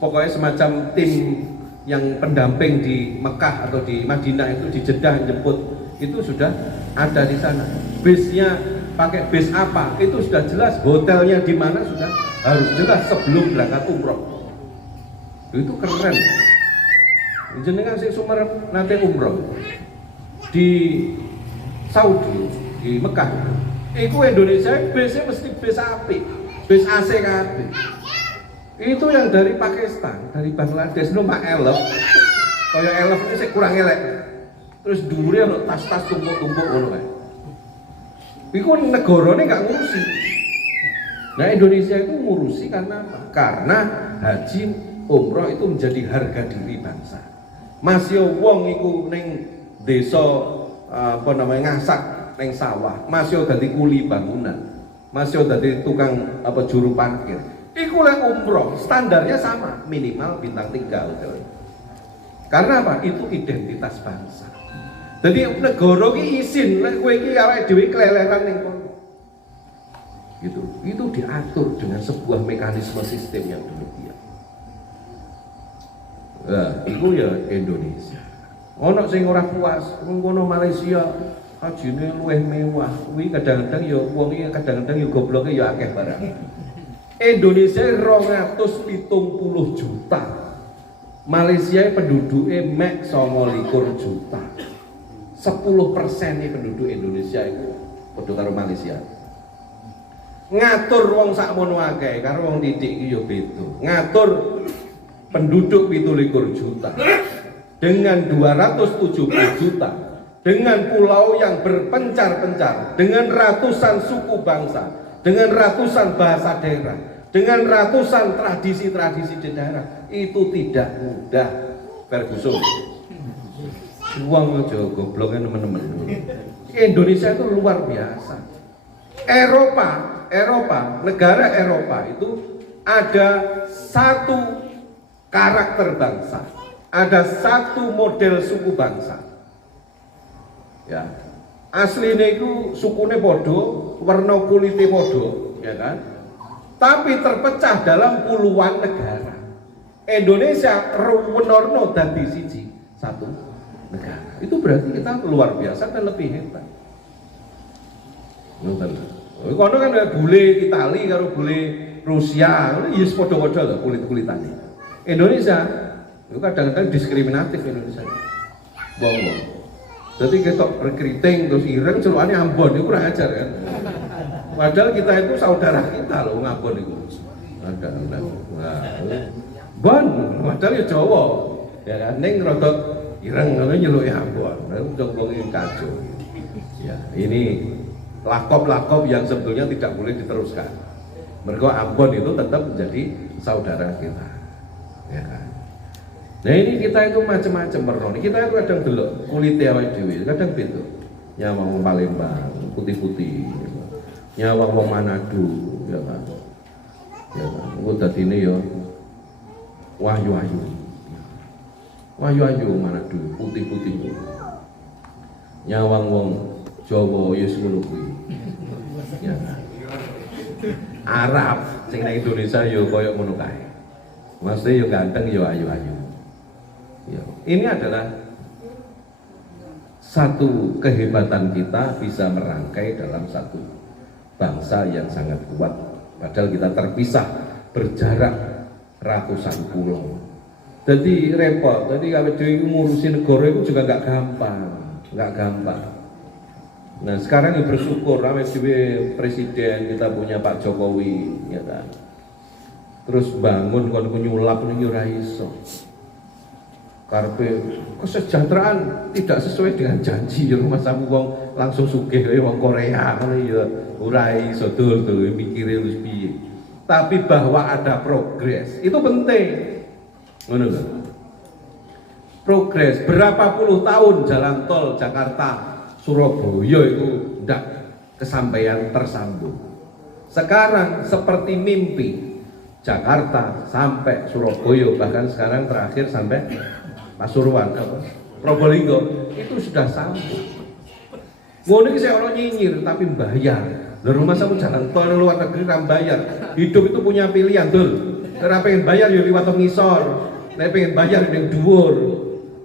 pokoknya semacam tim yang pendamping di Mekah atau di Madinah itu di Jeddah jemput itu sudah ada di sana. Base-nya pakai base apa itu sudah jelas, hotelnya di mana sudah harus jelas sebelum berangkat umroh. Itu keren. Jenengan sing Sumerep nanti umroh di Saudi, di Mekah itu Indonesia base-nya mesti base apik, base AC kabeh. Itu yang dari Pakistan, dari Bangladesh numpak elef. Kaya elef ini saya kurang elek. Terus dhuwure ono tas-tas tumpuk-tumpuk ngono kae. Iku negarane gak ngurusi. Nah, Indonesia itu ngurusi karena apa? Karena haji umroh itu menjadi harga diri bangsa. Masih wong iku ning desa ngasak ning sawah, masih dadi kuli bangunan, masih dadi tukang juru parkir. Iku lek umroh standarnya sama, minimal bintang 3 hotel. Karena apa? Itu identitas bangsa. Jadi negara ki izin lek kowe iki awake dhewe keleleran ning kono. Gitu. Itu diatur dengan sebuah mekanisme sistem yang demikian. Nah, itu ya Indonesia. Ono sing ora puas, ngono Malaysia hajine luwih mewah. Kuwi kadang-kadang ya wong iki kadang-kadang ya gobloke ya akeh barang. Indonesia 270 juta. Malaysia penduduknya mek 29 juta. 10% nih penduduk Indonesia itu padha karo Malaysia. Ngatur wong sakmono akeh karo wong titik iki ya beda. Ngatur penduduk 27 juta, dengan 270 juta, dengan pulau yang berpencar-pencar, dengan ratusan suku bangsa, dengan ratusan bahasa daerah, dengan ratusan tradisi-tradisi di daerah, itu tidak mudah. Ferguson, uang aja gobloknya teman-teman. Indonesia itu luar biasa. Eropa, negara Eropa itu ada satu karakter bangsa, ada satu model suku bangsa. Ya, aslinya itu sukune podo, warna kulitnya podo, ya kan? Tapi terpecah dalam puluhan negara. Indonesia ruwenorno dadi siji satu negara. Itu berarti kita luar biasa dan lebih hebat. Kono kan bule Itali karo bule Rusia, ya padha-padha lho kulit-kulitane. Indonesia itu kadang-kadang diskriminatif Indonesia. Wong. Jadi ketok rekruting terus ireng celukane Ambon itu kurang ajar kan. Padahal kita itu saudara kita loh Ambon itu. Bon, padahal ya Jawa. Ya kan ning rada ireng ngono nyeluki Ambon. Udah ngomongin kacau. Ya, ini lakop-lakop yang sebetulnya tidak boleh diteruskan. Mergo Ambon itu tetap menjadi saudara kita. Ya kan? Nah ini kita itu macam-macam meroni. Kita itu kadang delok kulite awake dhewe, kadang beda. Nyawang wong Palembang, putih-putih. Nyawang wong Manado, ya kan. Ya kan. Engko dadine ya wahyu-wahyu. Wahyu-wahyu Manado, putih-putih. Nyawang wong Jawa ya ngono kuwi. Ya. Arab sing nang Indonesia ya koyo ngono kae. Maksudnya ya ganteng ya ayu-ayu. Ya. Ini adalah satu kehebatan kita bisa merangkai dalam satu bangsa yang sangat kuat. Padahal kita terpisah berjarak ratusan pulau. Jadi repot. Jadi kalau ngurusin negara itu juga nggak gampang. Nah sekarang ya bersyukur, awake dhewe presiden kita punya Pak Jokowi, ya kan. Terus bangun kon nyulap ning ora iso. Karepe kesejahteraan tidak sesuai dengan janji ya rumah samu wong langsung sugih kaya wong Korea ngono ya ora iso dul mikire wis piye. Tapi bahwa ada progres itu penting. Ngono lho. Progres berapa puluh tahun jalan tol Jakarta Surabaya itu tidak kesampaian tersambung. Sekarang seperti mimpi Jakarta sampai Surabaya, bahkan sekarang terakhir sampai Pasuruan, Probolinggo itu sudah sambung. Ngono iki saya orang nyinyir tapi bayar. Lho rumah samu jalan tol luar negeri kan bayar. Hidup itu punya pilihan, Dul. Nek pengen bayar ya liwat ngisor, nek pengen bayar ning dhuwur.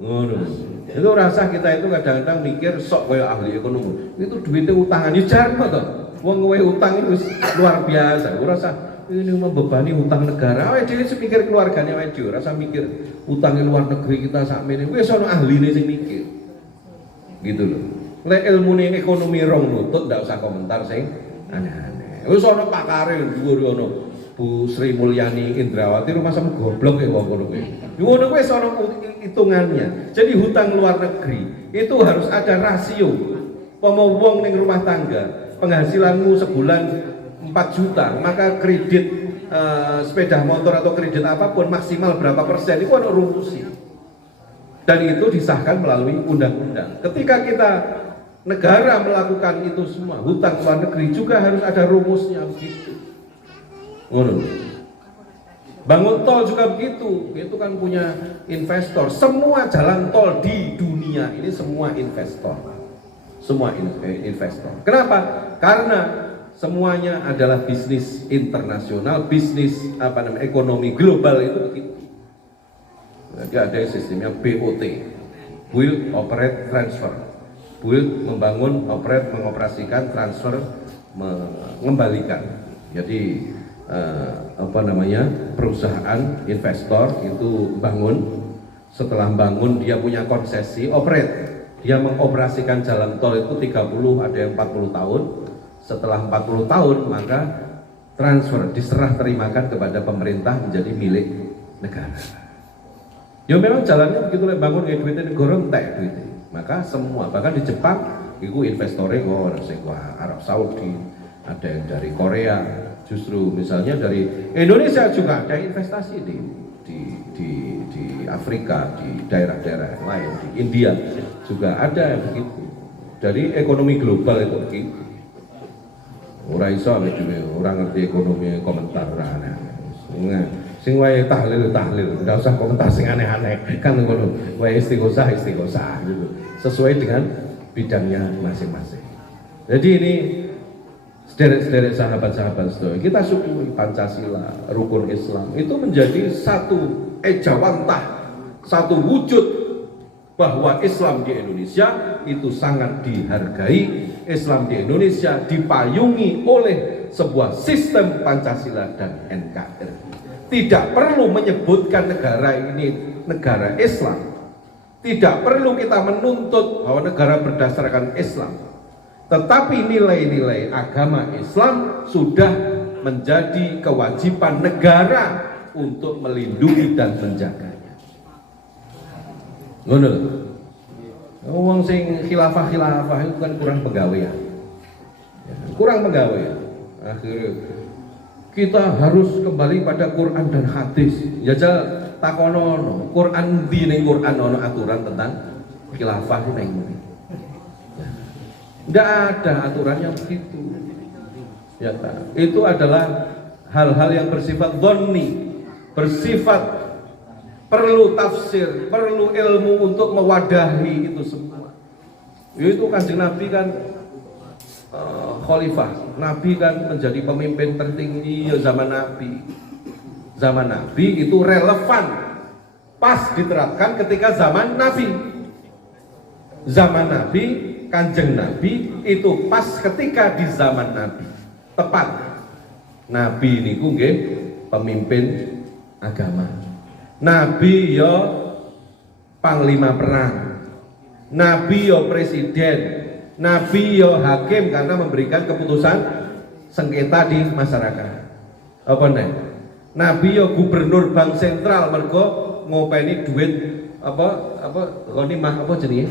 Ngono. Itu rasa kita itu kadang-kadang mikir sok kaya ahli ekonomi. Itu duitnya utangan ya jarno to. Wong kowe utang itu luar biasa. Ora rasa ini membebani utang negara. Awake dhewe mikir keluargane awake dhewe, rasa mikir utangnya luar negeri kita sakmene. Wis ana ahline sing mikir. Gitu loh. Lek ilmune ekonomi rong lutut ndak usah komentar sing aneh-aneh. Wis ana pakare dhuwur ana Bu Sri Mulyani Indrawati rumah sama goblok ya wong ngono kuwi. Ngono kuwi sono hitungannya. Jadi hutang luar negeri itu harus ada rasio. Pomo wong ning rumah tangga, penghasilanmu sebulan 4 juta, maka kredit sepeda motor atau kredit apapun maksimal berapa persen itu ada rumusnya. Dan itu disahkan melalui undang-undang. Ketika kita negara melakukan itu semua, hutang luar negeri juga harus ada rumusnya begitu. Bangun tol juga begitu, itu kan punya investor. Semua jalan tol di dunia ini semua investor. Kenapa? Karena semuanya adalah bisnis internasional, bisnis ekonomi global itu begitu. Jadi ada sistemnya BOT, build, operate, transfer. Build, membangun, operate, mengoperasikan, transfer, mengembalikan. Jadi perusahaan investor itu bangun, setelah bangun dia punya konsesi operate, dia mengoperasikan jalan tol itu 30 ada yang 40 tahun. Setelah 40 tahun maka transfer, diserah terimakan kepada pemerintah menjadi milik negara. Ya memang jalannya begitu, lek bangun kayak duitnya negara entek duitnya. Maka semua, bahkan di Jepang itu investornya orang sing Arab Saudi, ada yang dari Korea, justru misalnya dari Indonesia juga ada investasi di Afrika, di daerah-daerah lain, di India juga ada yang begitu. Dari ekonomi global itu begitu. Orang iso orang ngerti ekonomi komentar aneh. Sing wae tahlil, enggak usah komentar sing aneh-aneh. Kan ngono, wae istighosah gitu. Sesuai dengan bidangnya masing-masing. Jadi ini sederek-sederek sahabat-sahabat sedoyo, kita syukuri Pancasila, rukun Islam itu menjadi satu ejawantah, satu wujud bahwa Islam di Indonesia itu sangat dihargai. Islam di Indonesia dipayungi oleh sebuah sistem Pancasila dan NKRI. Tidak perlu menyebutkan negara ini negara Islam. Tidak perlu kita menuntut bahwa negara berdasarkan Islam. Tetapi nilai-nilai agama Islam sudah menjadi kewajiban negara untuk melindungi dan menjaganya. Ngono. Wong sing khilafah itu kan kurang pegawaian. Kurang pegawaian. Akhirnya kita harus kembali pada Quran dan hadis. Jajal takono Quran di ning Quran ono aturan tentang khilafah ning. Tidak ada aturannya begitu. Ya, itu adalah hal-hal yang bersifat dhonni, bersifat perlu tafsir, perlu ilmu untuk mewadahi itu semua. Itu Kanjeng Nabi kan khalifah. Nabi kan menjadi pemimpin tertinggi zaman Nabi. Zaman Nabi itu relevan, pas diterapkan ketika zaman Nabi. Zaman Nabi, Kanjeng Nabi itu pas ketika di zaman Nabi. Tepat. Nabi niku nggih pemimpin agama. Nabi yo panglima perang, Nabi yo presiden, Nabi yo hakim karena memberikan keputusan sengketa di masyarakat. Apa nih? Nabi yo gubernur bank sentral mergo ngopeni duit apa ghanimah apa jenenge?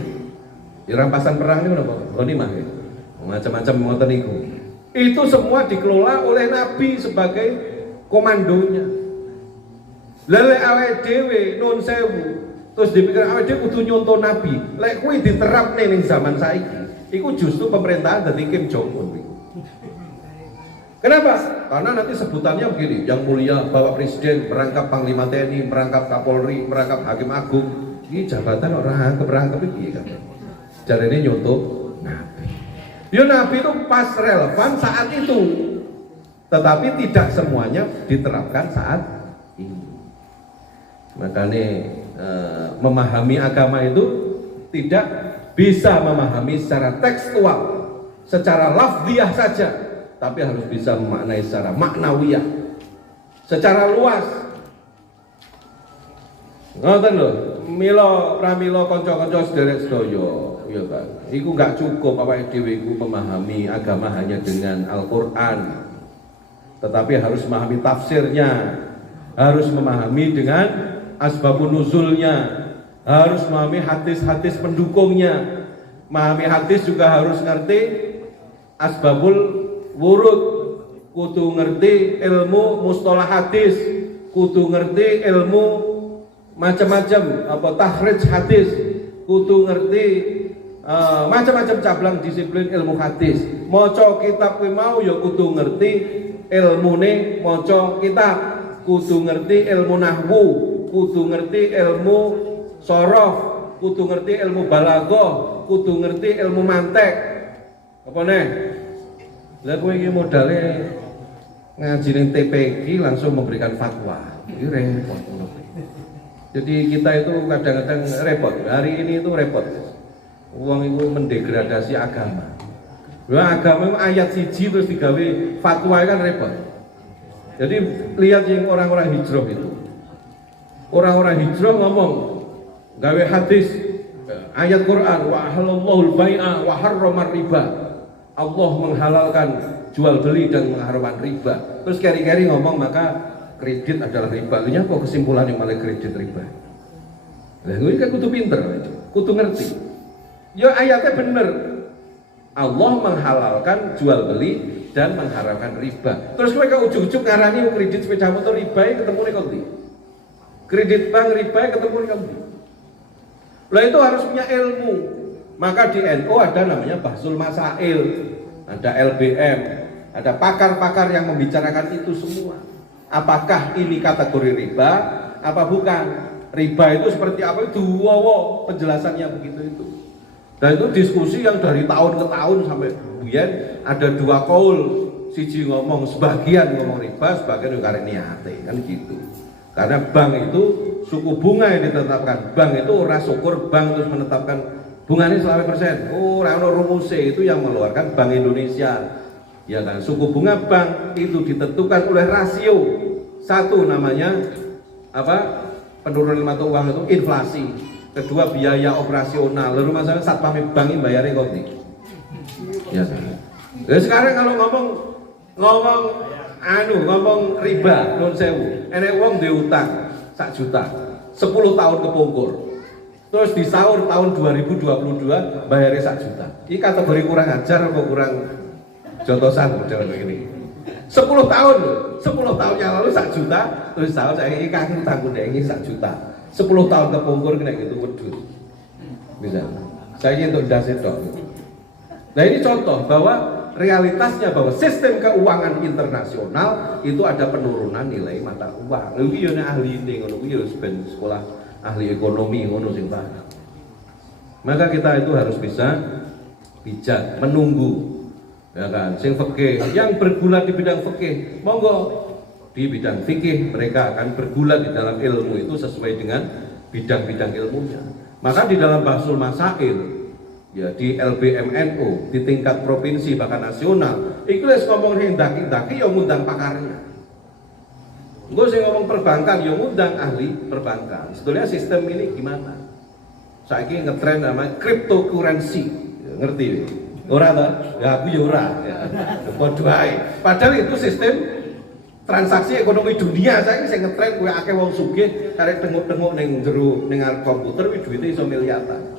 Rampasan perang ini apa? Ghanimah ya. Macam-macam ngoten niku. Itu semua dikelola oleh Nabi sebagai komandonya. Lele awake dhewe nun sewu terus dipikir awake dhewe kudu nyontoh Nabi. Lek kuwi diterapne ning zaman saiki, iku justru pemerintahan dari Kim Jong Un. Kenapa? Karena nanti sebutannya begini, yang mulia Bapak Presiden merangkap Panglima TNI, merangkap Kapolri, merangkap Hakim Agung. Ini jabatan orang rangkap iki kan. Jarene nyontoh Nabi. Ya Nabi itu pas relevan saat itu. Tetapi tidak semuanya diterapkan saat ini. Makanya memahami agama itu tidak bisa memahami secara tekstual, secara lafziah saja, tapi harus bisa memaknai secara maknawiyah, secara luas. Ngoten lho, mila pramila kanca-kanca sederek sedaya, ya Pak. Iku enggak cukup awake dhewe iku memahami agama hanya dengan Al-Qur'an. Tetapi harus memahami tafsirnya, harus memahami dengan asbabun nuzulnya, harus memahami hadis-hadis pendukungnya. Memahami hadis juga harus ngerti asbabul wurud, kudu ngerti ilmu mustalah hadis, kudu ngerti ilmu macam-macam apa takhrij hadis, kudu ngerti macam-macam cabang disiplin ilmu hadis. Maca kitab kuwi mau ya kudu ngerti ilmune maca kitab, kudu ngerti ilmu nahwu, kudu ngerti ilmu sorof, kudu ngerti ilmu balaghah, kudu ngerti ilmu mantek. Apa nih? Lah kowe iki modale ngaji ning TPQ langsung memberikan fatwa. Iki repot. Jadi kita itu kadang-kadang repot. Hari ini itu repot. Uang itu mendegradasi agama. Lah agama itu ayat siji terus digawe fatwa kan repot. Jadi lihat yang orang-orang hijrah itu. Orang-orang hijrah ngomong gawe hadis ayat Quran wa halallahu al-bai'a wa harrama riba. Allah menghalalkan jual beli dan mengharamkan riba. Terus keri-keri ngomong maka kredit adalah riba. Lalu apa kesimpulan yang malah kredit riba? Lah kuwi kan kudu pinter, kudu ngerti. Ya ayatnya bener. Allah menghalalkan jual beli dan mengharamkan riba. Terus kowe ke ujug-ujug ngarani kredit sepeda motor riba ketemu ning kondi. Kredit bank riba ketemu ning kondi. Lah itu harus punya ilmu. Maka di NU ada namanya Bahsul Masail, ada LBM, ada pakar-pakar yang membicarakan itu semua. Apakah ini kategori riba, apa bukan? Riba itu seperti apa? Itu wow, penjelasannya begitu itu. Dan itu diskusi yang dari tahun ke tahun sampai kemudian ada dua kaul, siji ngomong sebagian ngomong riba, sebagian karek niate, kan gitu. Karena bank itu suku bunga yang ditetapkan, bank itu ora syukur bank terus menetapkan bunganya 100%. Oh, ono rumusnya itu yang mengeluarkan Bank Indonesia. Ya kan, suku bunga bank itu ditentukan oleh rasio. Satu namanya apa? Penurunan mata uang itu inflasi. Kedua biaya operasional. Lalu masalah satpam bank ini bayarnya konti. Ya kan. Jadi sekarang kalau ngomong riba non sewu. Enek wong diutang 1 juta. 10 tahun kepungkur. Terus di sahur tahun 2022 bayarnya 1 juta. Ini kategori kurang ajar atau kurang jotosan model begini. 10 tahun loh, 10 tahun yang lalu 1 juta, terus tahun saya ini kaki tanggung ini 1 juta. 10 tahun kepungkur kena gitu wedus. Bisa. Saya ini untuk dasar dong. Nah ini contoh bahwa realitasnya bahwa sistem keuangan internasional itu ada penurunan nilai mata uang. Lalu ini ahli ini, lalu ini sekolah ahli ekonomi ngono sing paham. Maka kita itu harus bisa bijak menunggu, ya kan, sing fikih yang bergulat di bidang fikih monggo di bidang fikih mereka akan bergulat di dalam ilmu itu sesuai dengan bidang-bidang ilmunya. Maka di dalam Bahsul Masail ya di LBMNU di tingkat provinsi bahkan nasional iku wis ngomong ndaki-ndaki ya ngundang pakarnya. Gue sih ngomong perbankan, yang ngundang ahli perbankan. Sebetulnya sistem ini gimana? Saya ini ngetren namanya cryptocurrency, ngerti? Ora toh? Ya aku ya ora. Padahal itu sistem transaksi ekonomi dunia. Saya ini ngetren gue akeh wong sugih, karek tengok-tengok neng jero ning komputer, wi duitnya iso miliaran.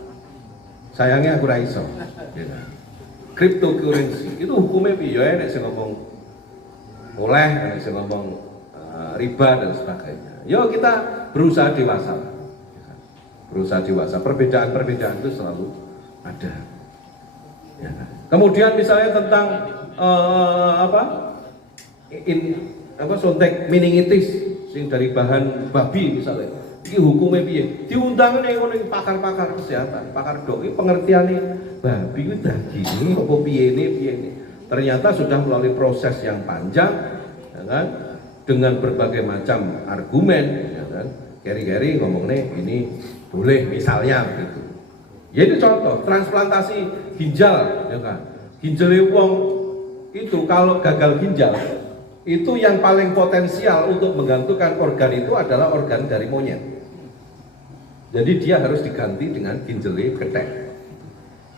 Sayangnya aku ra iso. Cryptocurrency itu hukumnya piye? Nek sing ngomong oleh, nek sing ngomong riba dan sebagainya. Yo kita berusaha dewasa. Berusaha dewasa. Perbedaan-perbedaan itu selalu ada. Ya. Kemudian misalnya tentang sontek meningitis sing dari bahan babi misalnya. Iki hukumnya piye? Diundang ning pakar-pakar kesehatan, pakar dok. Iki pengertiane babi ku daging apa piye. Ternyata sudah melalui proses yang panjang, ya kan? Dengan berbagai macam argumen, ya kan? Keri-keri ngomongnya ini boleh misalnya begitu. Ya itu contoh transplantasi ginjal, ya kan? Ginjal wong itu kalau gagal ginjal itu yang paling potensial untuk menggantungkan organ itu adalah organ dari monyet. Jadi dia harus diganti dengan ginjal ketek.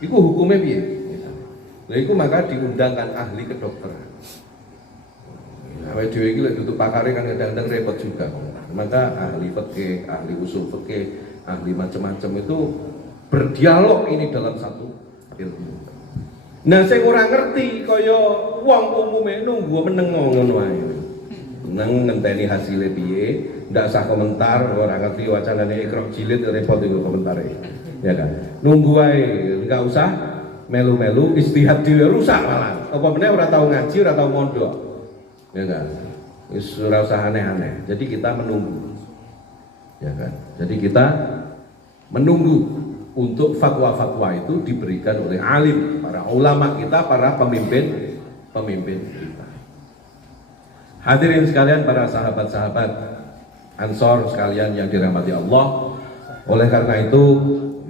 Itu hukumnya piye? Nah itu maka diundangkan ahli kedokteran. Awake dhewe iki lek tutup pakare kan kadang-kadang repot juga. Maka ahli fikih, ahli usul fikih, ahli macam-macam itu berdialog ini dalam satu ilmu. Nah, sing ora ngerti kaya wong umume nunggu meneng ngono wae. Nang ngenteni hasilnya piye, ndak usah komentar, ora ngerti wacanane ikrok jilid repot iku komentare. Ya kan. Nunggu wae, enggak usah melu-melu istihad dhewe rusak malah. Apa meneh ora tau ngaji, ora tau mondok. Ya kan, wis ora usah aneh-aneh. Jadi kita menunggu, ya kan. Jadi kita menunggu untuk fatwa-fatwa itu diberikan oleh alim, para ulama kita, para pemimpin kita. Hadirin sekalian, para sahabat-sahabat Ansor sekalian yang dirahmati Allah. Oleh karena itu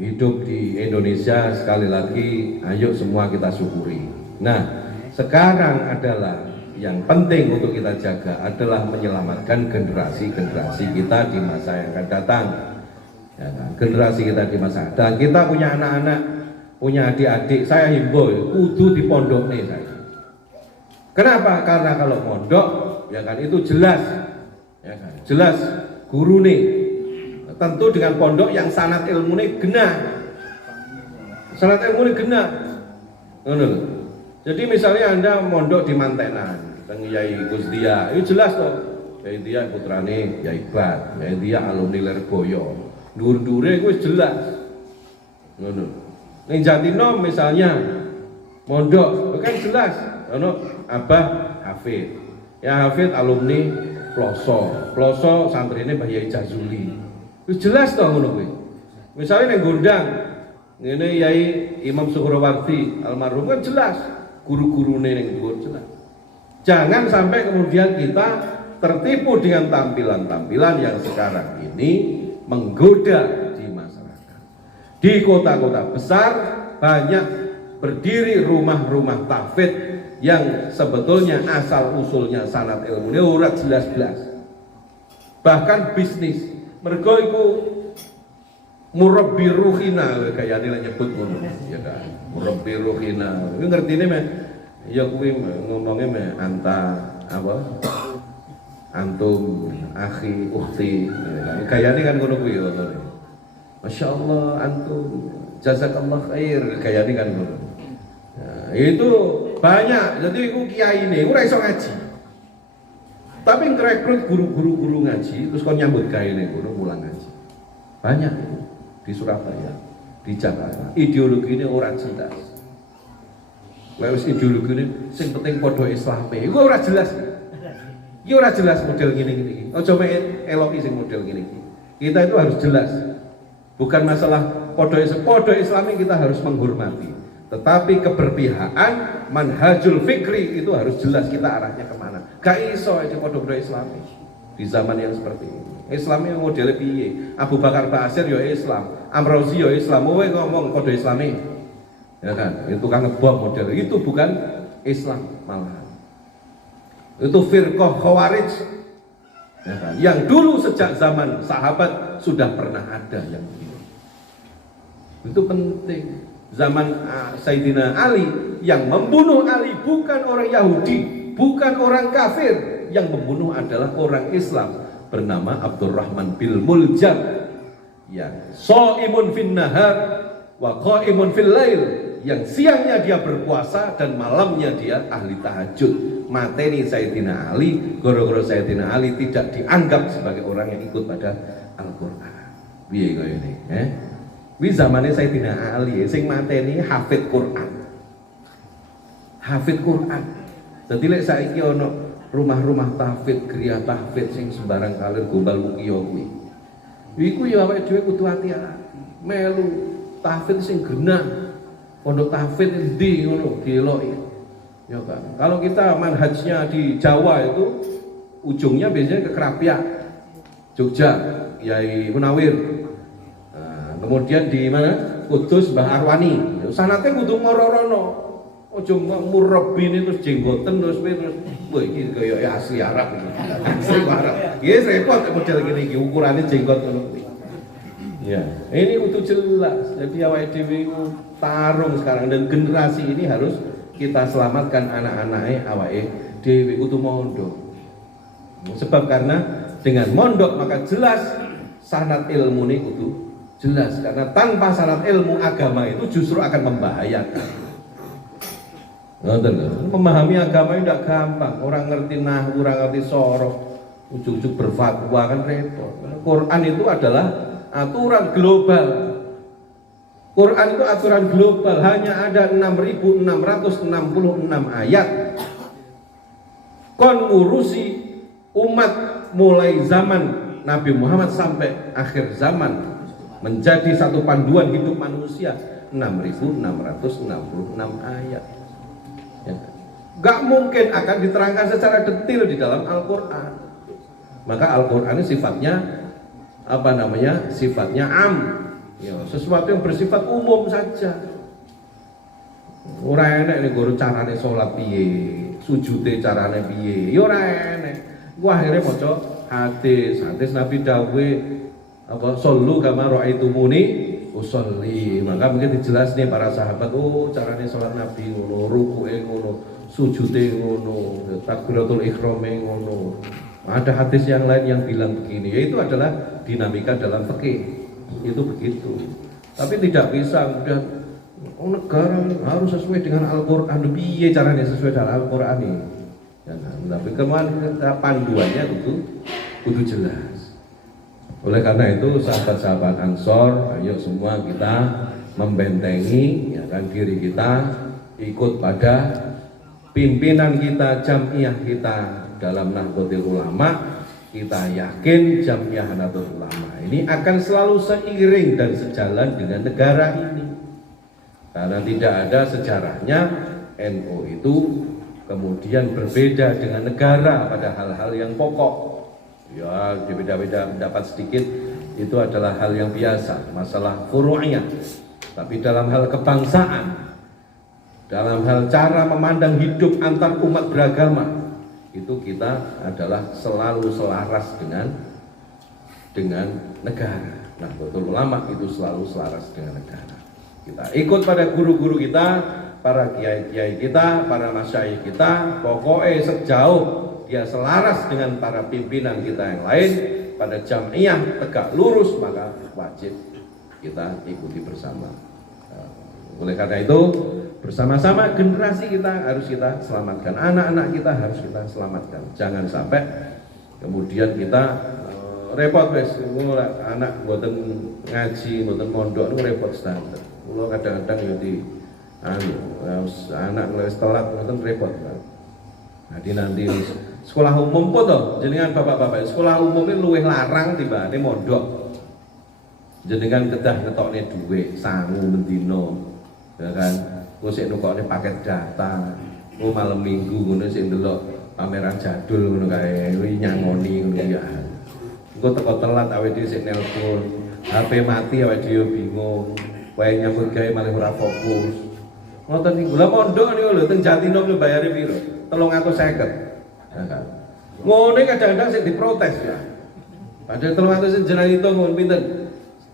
hidup di Indonesia sekali lagi, ayo semua kita syukuri. Nah, sekarang adalah yang penting untuk kita jaga adalah menyelamatkan generasi-generasi kita di masa yang akan datang. Ya kan? Generasi kita di masa dan kita punya anak-anak, punya adik-adik. Saya himbau kudu di pondok nih saya. Kenapa? Karena kalau mondok, ya kan itu jelas, ya kan jelas guru nih tentu dengan pondok yang sanad ilmune genah. Sanad ilmune genah. Ngono lho. Jadi misalnya Anda mondok di Mantenan, teng Yai Gusdia, itu jelas toh. Yai dia putrane Yai Bat, Yai dia alumni Lerboyo. Dur-dure itu jelas. Ngono. Ning Jatinom misalnya mondok, kan jelas. Ono Abah Hafid. Ya Hafid alumni Ploso santrine Mbah Yai Jazuli. Itu jelas toh ngono kuwi. Misalnya ning Gondang, ngene Yai Imam Suhrawardi almarhum kan jelas. Guru-gurune ning dhuwur jelas. Jangan sampai kemudian kita tertipu dengan tampilan-tampilan yang sekarang ini menggoda di masyarakat. Di kota-kota besar banyak berdiri rumah-rumah tahfidz yang sebetulnya asal usulnya sanad ilmunya ora jelas-jelas. Bahkan bisnis mergo iku murabbi ruhina kayane lah nyebut ngono ya kan. Murabbi ruhina. Kuwi ngertine meh ya kuwi ngomongnya meh apa? Antum, akhi, ukhti. Kayane kan ngono kuwi ya. Masya Allah antum, jazakallah khair. Kayane kan ngono. Nah, itu banyak. Jadi iku kiai ini ora iso ngaji. Tapi ngrekrut guru-guru ngaji terus kon nyambut gawe ning ngono mulang ngaji. Banyak itu di Surabaya, di Jakarta. Ideologi ini ora jelas. Lewis ideologi ini sing penting padha Islame. Iku ora jelas. Iki ora jelas model gini-gini iki. Aja mek eloki sing model gini iki. Kita itu harus jelas. Bukan masalah padha Islami kita harus menghormati. Tetapi keberpihakan manhajul fikri itu harus jelas kita arahnya kemana. Gak iso aja padha Islami di zaman yang seperti ini. Islami model piye? Abu Bakar Basir ya Islam, Amrozi ya Islam. Kowe ngomong padha Islami. Ya kan? Itu kan ngebom model. Itu bukan Islam malah. Itu firqah Khawarij ya kan? Yang dulu sejak zaman sahabat sudah pernah ada yang begini. Itu penting. Zaman Sayyidina Ali yang membunuh Ali bukan orang Yahudi, bukan orang kafir, yang membunuh adalah orang Islam bernama Abdurrahman bin Muljam yang shaimun fin nahar wa qaimun fil lail, yang siangnya dia berpuasa dan malamnya dia ahli tahajud. Mateni Sayyidina Ali, gara-gara Sayyidina Ali tidak dianggap sebagai orang yang ikut pada Al-Qur'an. Piye kaya ini, Wi zamane Sayyidina Ali sing mateni hafid Quran. Hafid Quran. Dadi lek saiki ana rumah-rumah tahfidz, griya tahfidz sing sembarang kalir gombal mukiya kuwi. Iku ya awake dhewe kudu hati-hati. Melu tahfidz sing genah. Pondok tahfidz endi ngono dieloki. Ya kan? Kalau kita manhajnya di Jawa itu ujungnya biasanya ke Kerapiak, Jogja, Yai Munawir. Nah, kemudian di mana? Kudus Mbah Arwani. Sanate kudu ngoro-rono. Ojo murabbi terus jenggoten terus wah iki kaya asli Arab iki. Asli Arab. Yes, repot model gini iki ukurane jenggot ngono. Ya, ini kudu jelas. Jadi awake dhewe tarung sekarang dan generasi ini harus kita selamatkan anak-anaknya awake dhewe kudu mondok. Sebab karena dengan mondok maka jelas sanad ilmu ini kudu jelas, karena tanpa sanad ilmu agama itu justru akan membahayakan. Memahami agama itu tidak gampang. Orang ngerti nahwu, orang ngerti sorof, ujug-ujug berfatwa kan repot. Quran itu adalah aturan global. Quran itu aturan global, hanya ada 6.666 ayat. Kon ngurusi umat mulai zaman Nabi Muhammad sampai akhir zaman, menjadi satu panduan hidup manusia 6.666 ayat. Ya. Gak mungkin akan diterangkan secara detail di dalam Al-Quran. Maka Al-Quran ini sifatnya apa namanya? Sifatnya am. Ya, sesuatu yang bersifat umum saja. Ora enek nek guru carane salat piye, sujude carane piye. Ya ora enek. Wah, akhirnya maca hadis Nabi dawuh apa sallu kama raaitumuni usolli. Maka mungkin dijelas nih para sahabat, oh carane salat Nabi ngono, rukuke ngono, sujude ngono, takbiratul ihrame ngono. Ada hadis yang lain yang bilang begini, yaitu adalah dinamika dalam fikih. Itu begitu. Tapi tidak bisa kemudian negara harus sesuai dengan Al-Qur'an. Piye caranya sesuai dengan Al-Qur'an ini? Ya, tapi kemarin panduannya itu kudu jelas. Oleh karena itu sahabat-sahabat Ansor, ayo semua kita membentengi ya kan diri kita, ikut pada pimpinan kita, jamiah kita dalam Nahdlatul Ulama. Kita yakin jamiah Nahdlatul Ulama ini akan selalu seiring dan sejalan dengan negara ini, karena tidak ada sejarahnya NU itu kemudian berbeda dengan negara pada hal-hal yang pokok. Ya, beda-beda pendapat sedikit itu adalah hal yang biasa, masalah furu'iyah. Tapi dalam hal kebangsaan, dalam hal cara memandang hidup antar umat beragama, itu kita adalah selalu selaras dengan negara. Nah, betul ulama itu selalu selaras dengan negara. Kita ikut pada guru-guru kita, para kiai-kiai kita, para masyayikh kita, pokoknya sejauh dia selaras dengan para pimpinan kita yang lain pada jamiah tegak lurus, maka wajib kita ikuti bersama. Oleh karena itu bersama-sama generasi kita harus kita selamatkan, anak-anak kita harus kita selamatkan. Jangan sampai kemudian kita repot wes, anak mboten ngaji, mboten mondok niku repot standar. Kula kadang-kadang yo di anak wis telat mboten repot. Nanti sekolah umum po to, jenengan bapak-bapak, sekolah umum ini luwih larang timbangane mondok. Jenengan kedah ngetokne dhuwit sangu mendino, ya kan? Kok sik nukokne paket data, kok malam minggu ngono sik ndelok pameran jadul ngono kae, kuwi nyangoni ngono ya. Engko teko telat awake dhewe sik nelpon, HP mati awake dhewe bingung, wae nyambut gawe malah ora fokus. Ngoten niku. Lah mondok niku lho teng Jatinop lho bayare piro? 350. Ya kan. Ngono kadang-kadang sing diprotes ya. Padahal 300 jenengan itu ngono pinten?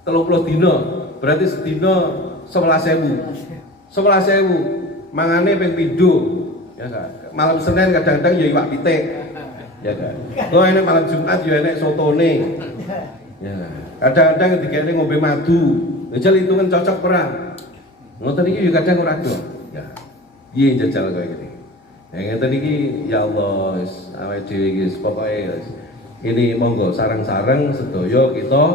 30 dina. Berarti sedina 11.000. 11.000 mangane ping pindho. Ya kan. Malam Senin kadang-kadang ya iwak pitik. Ya kan. Kok enek malam Jumat ya enek sotone. Ya kan. Kadang-kadang dikene ngombe madu. Njajal hitungan cocok perang. Ngoten iki ya kadang ora do. Ya. Piye njajal kowe iki? Yang ngeten iki ya Allah wis awake dhewe iki pokoke ini monggo sareng-sareng sedaya kita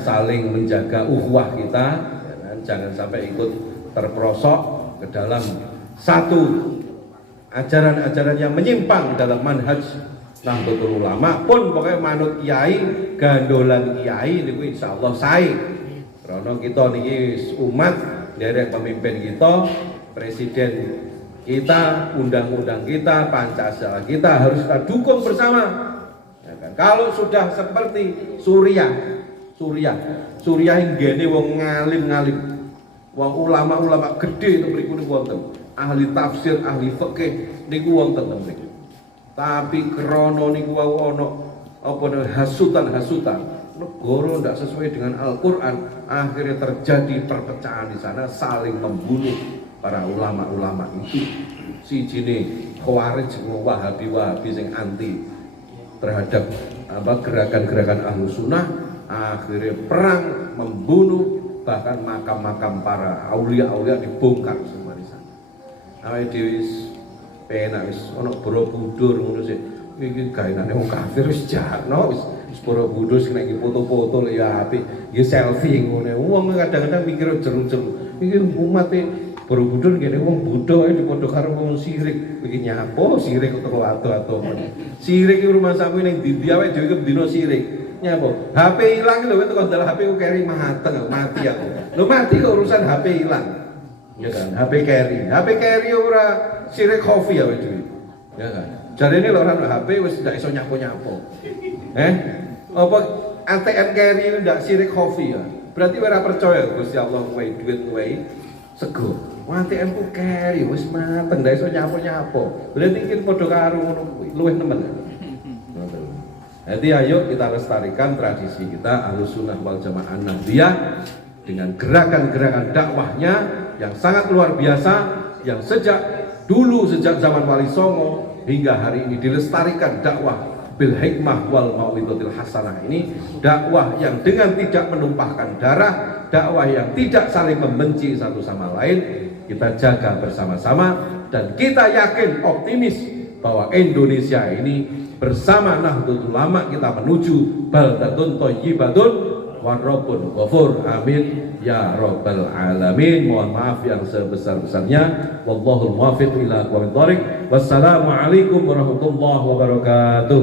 saling menjaga ukhuwah kita ya kan? Jangan sampai ikut terperosok ke dalam satu ajaran-ajaran yang menyimpang dalam manhaj Nahdlatul Ulama pun pokoknya manut kiai, gandolan kiai niku insyaallah sae. Karena kita niki umat derek pemimpin kita, presiden kita, undang-undang kita, Pancasila kita harus kita dukung bersama. Ya kan? Kalau sudah seperti Suriah yang gene wong ngalim-ngalim, wong ulama-ulama gede itu mriku niku wonten, ahli tafsir, ahli fikih niku wonten mriku. Tapi krana niku wau ana hasutan-hasutan, negara tidak sesuai dengan Al-Qur'an, akhirnya terjadi perpecahan di sana, saling membunuh para ulama-ulama itu. Sijine Khawarij, Wahabi sing anti terhadap gerakan-gerakan Ahlus Sunnah, akhirnya perang membunuh, bahkan makam-makam para aulia-aulia dibongkar semua di sana. Awake dhewe wis penak wis ana Borobudur ngono sik. Iki gaenane wong kafir wis jahno wis Borobudur sing nek foto-foto ya apik, nggih selfie ngono. Wong kadang-kadang mikir jeru-jeru. Iki umate Borobudur ngene wong Buddha di padha karo wong sirik. Iki nyapo sirik utawa ado-ado. Sirik iki rumah sampe ning ndi awake dhewe kebendina sirik. Nyapo? HP ilang lho teko ndal HP ku keri mateng mati aku. Lho mati kok urusan HP ilang. Ya kan, HP keri ora sirik kopi awake dhewe. Ya kan. Jarene lho ora HP wis ndak iso nyapo-nyapo. Apa ATM keri ndak sirik kopi ya. Berarti ora percaya Gusti Allah kowe duit kowe sego. ATM ku keri wis mateng ndak iso nyapo-nyapo. Berarti iki padha karo ngono kuwi, luwih nemen. Jadi ayo kita lestarikan tradisi kita Ahlus Sunnah wal Jamaah Nahdliyah dengan gerakan-gerakan dakwahnya yang sangat luar biasa, yang sejak zaman Wali Songo hingga hari ini dilestarikan dakwah bil hikmah wal mau'izatil hasanah ini, dakwah yang dengan tidak menumpahkan darah, dakwah yang tidak saling membenci satu sama lain, kita jaga bersama-sama. Dan kita yakin, optimis bahwa Indonesia ini bersama Nahdlatul Ulama kita menuju baldatun thayyibatun wa rabbun ghafur. Amin ya rabbal alamin. Mohon maaf yang sebesar-besarnya. Wallahul muwaffiq ila aqwamit thoriq. Wassalamualaikum warahmatullahi wabarakatuh.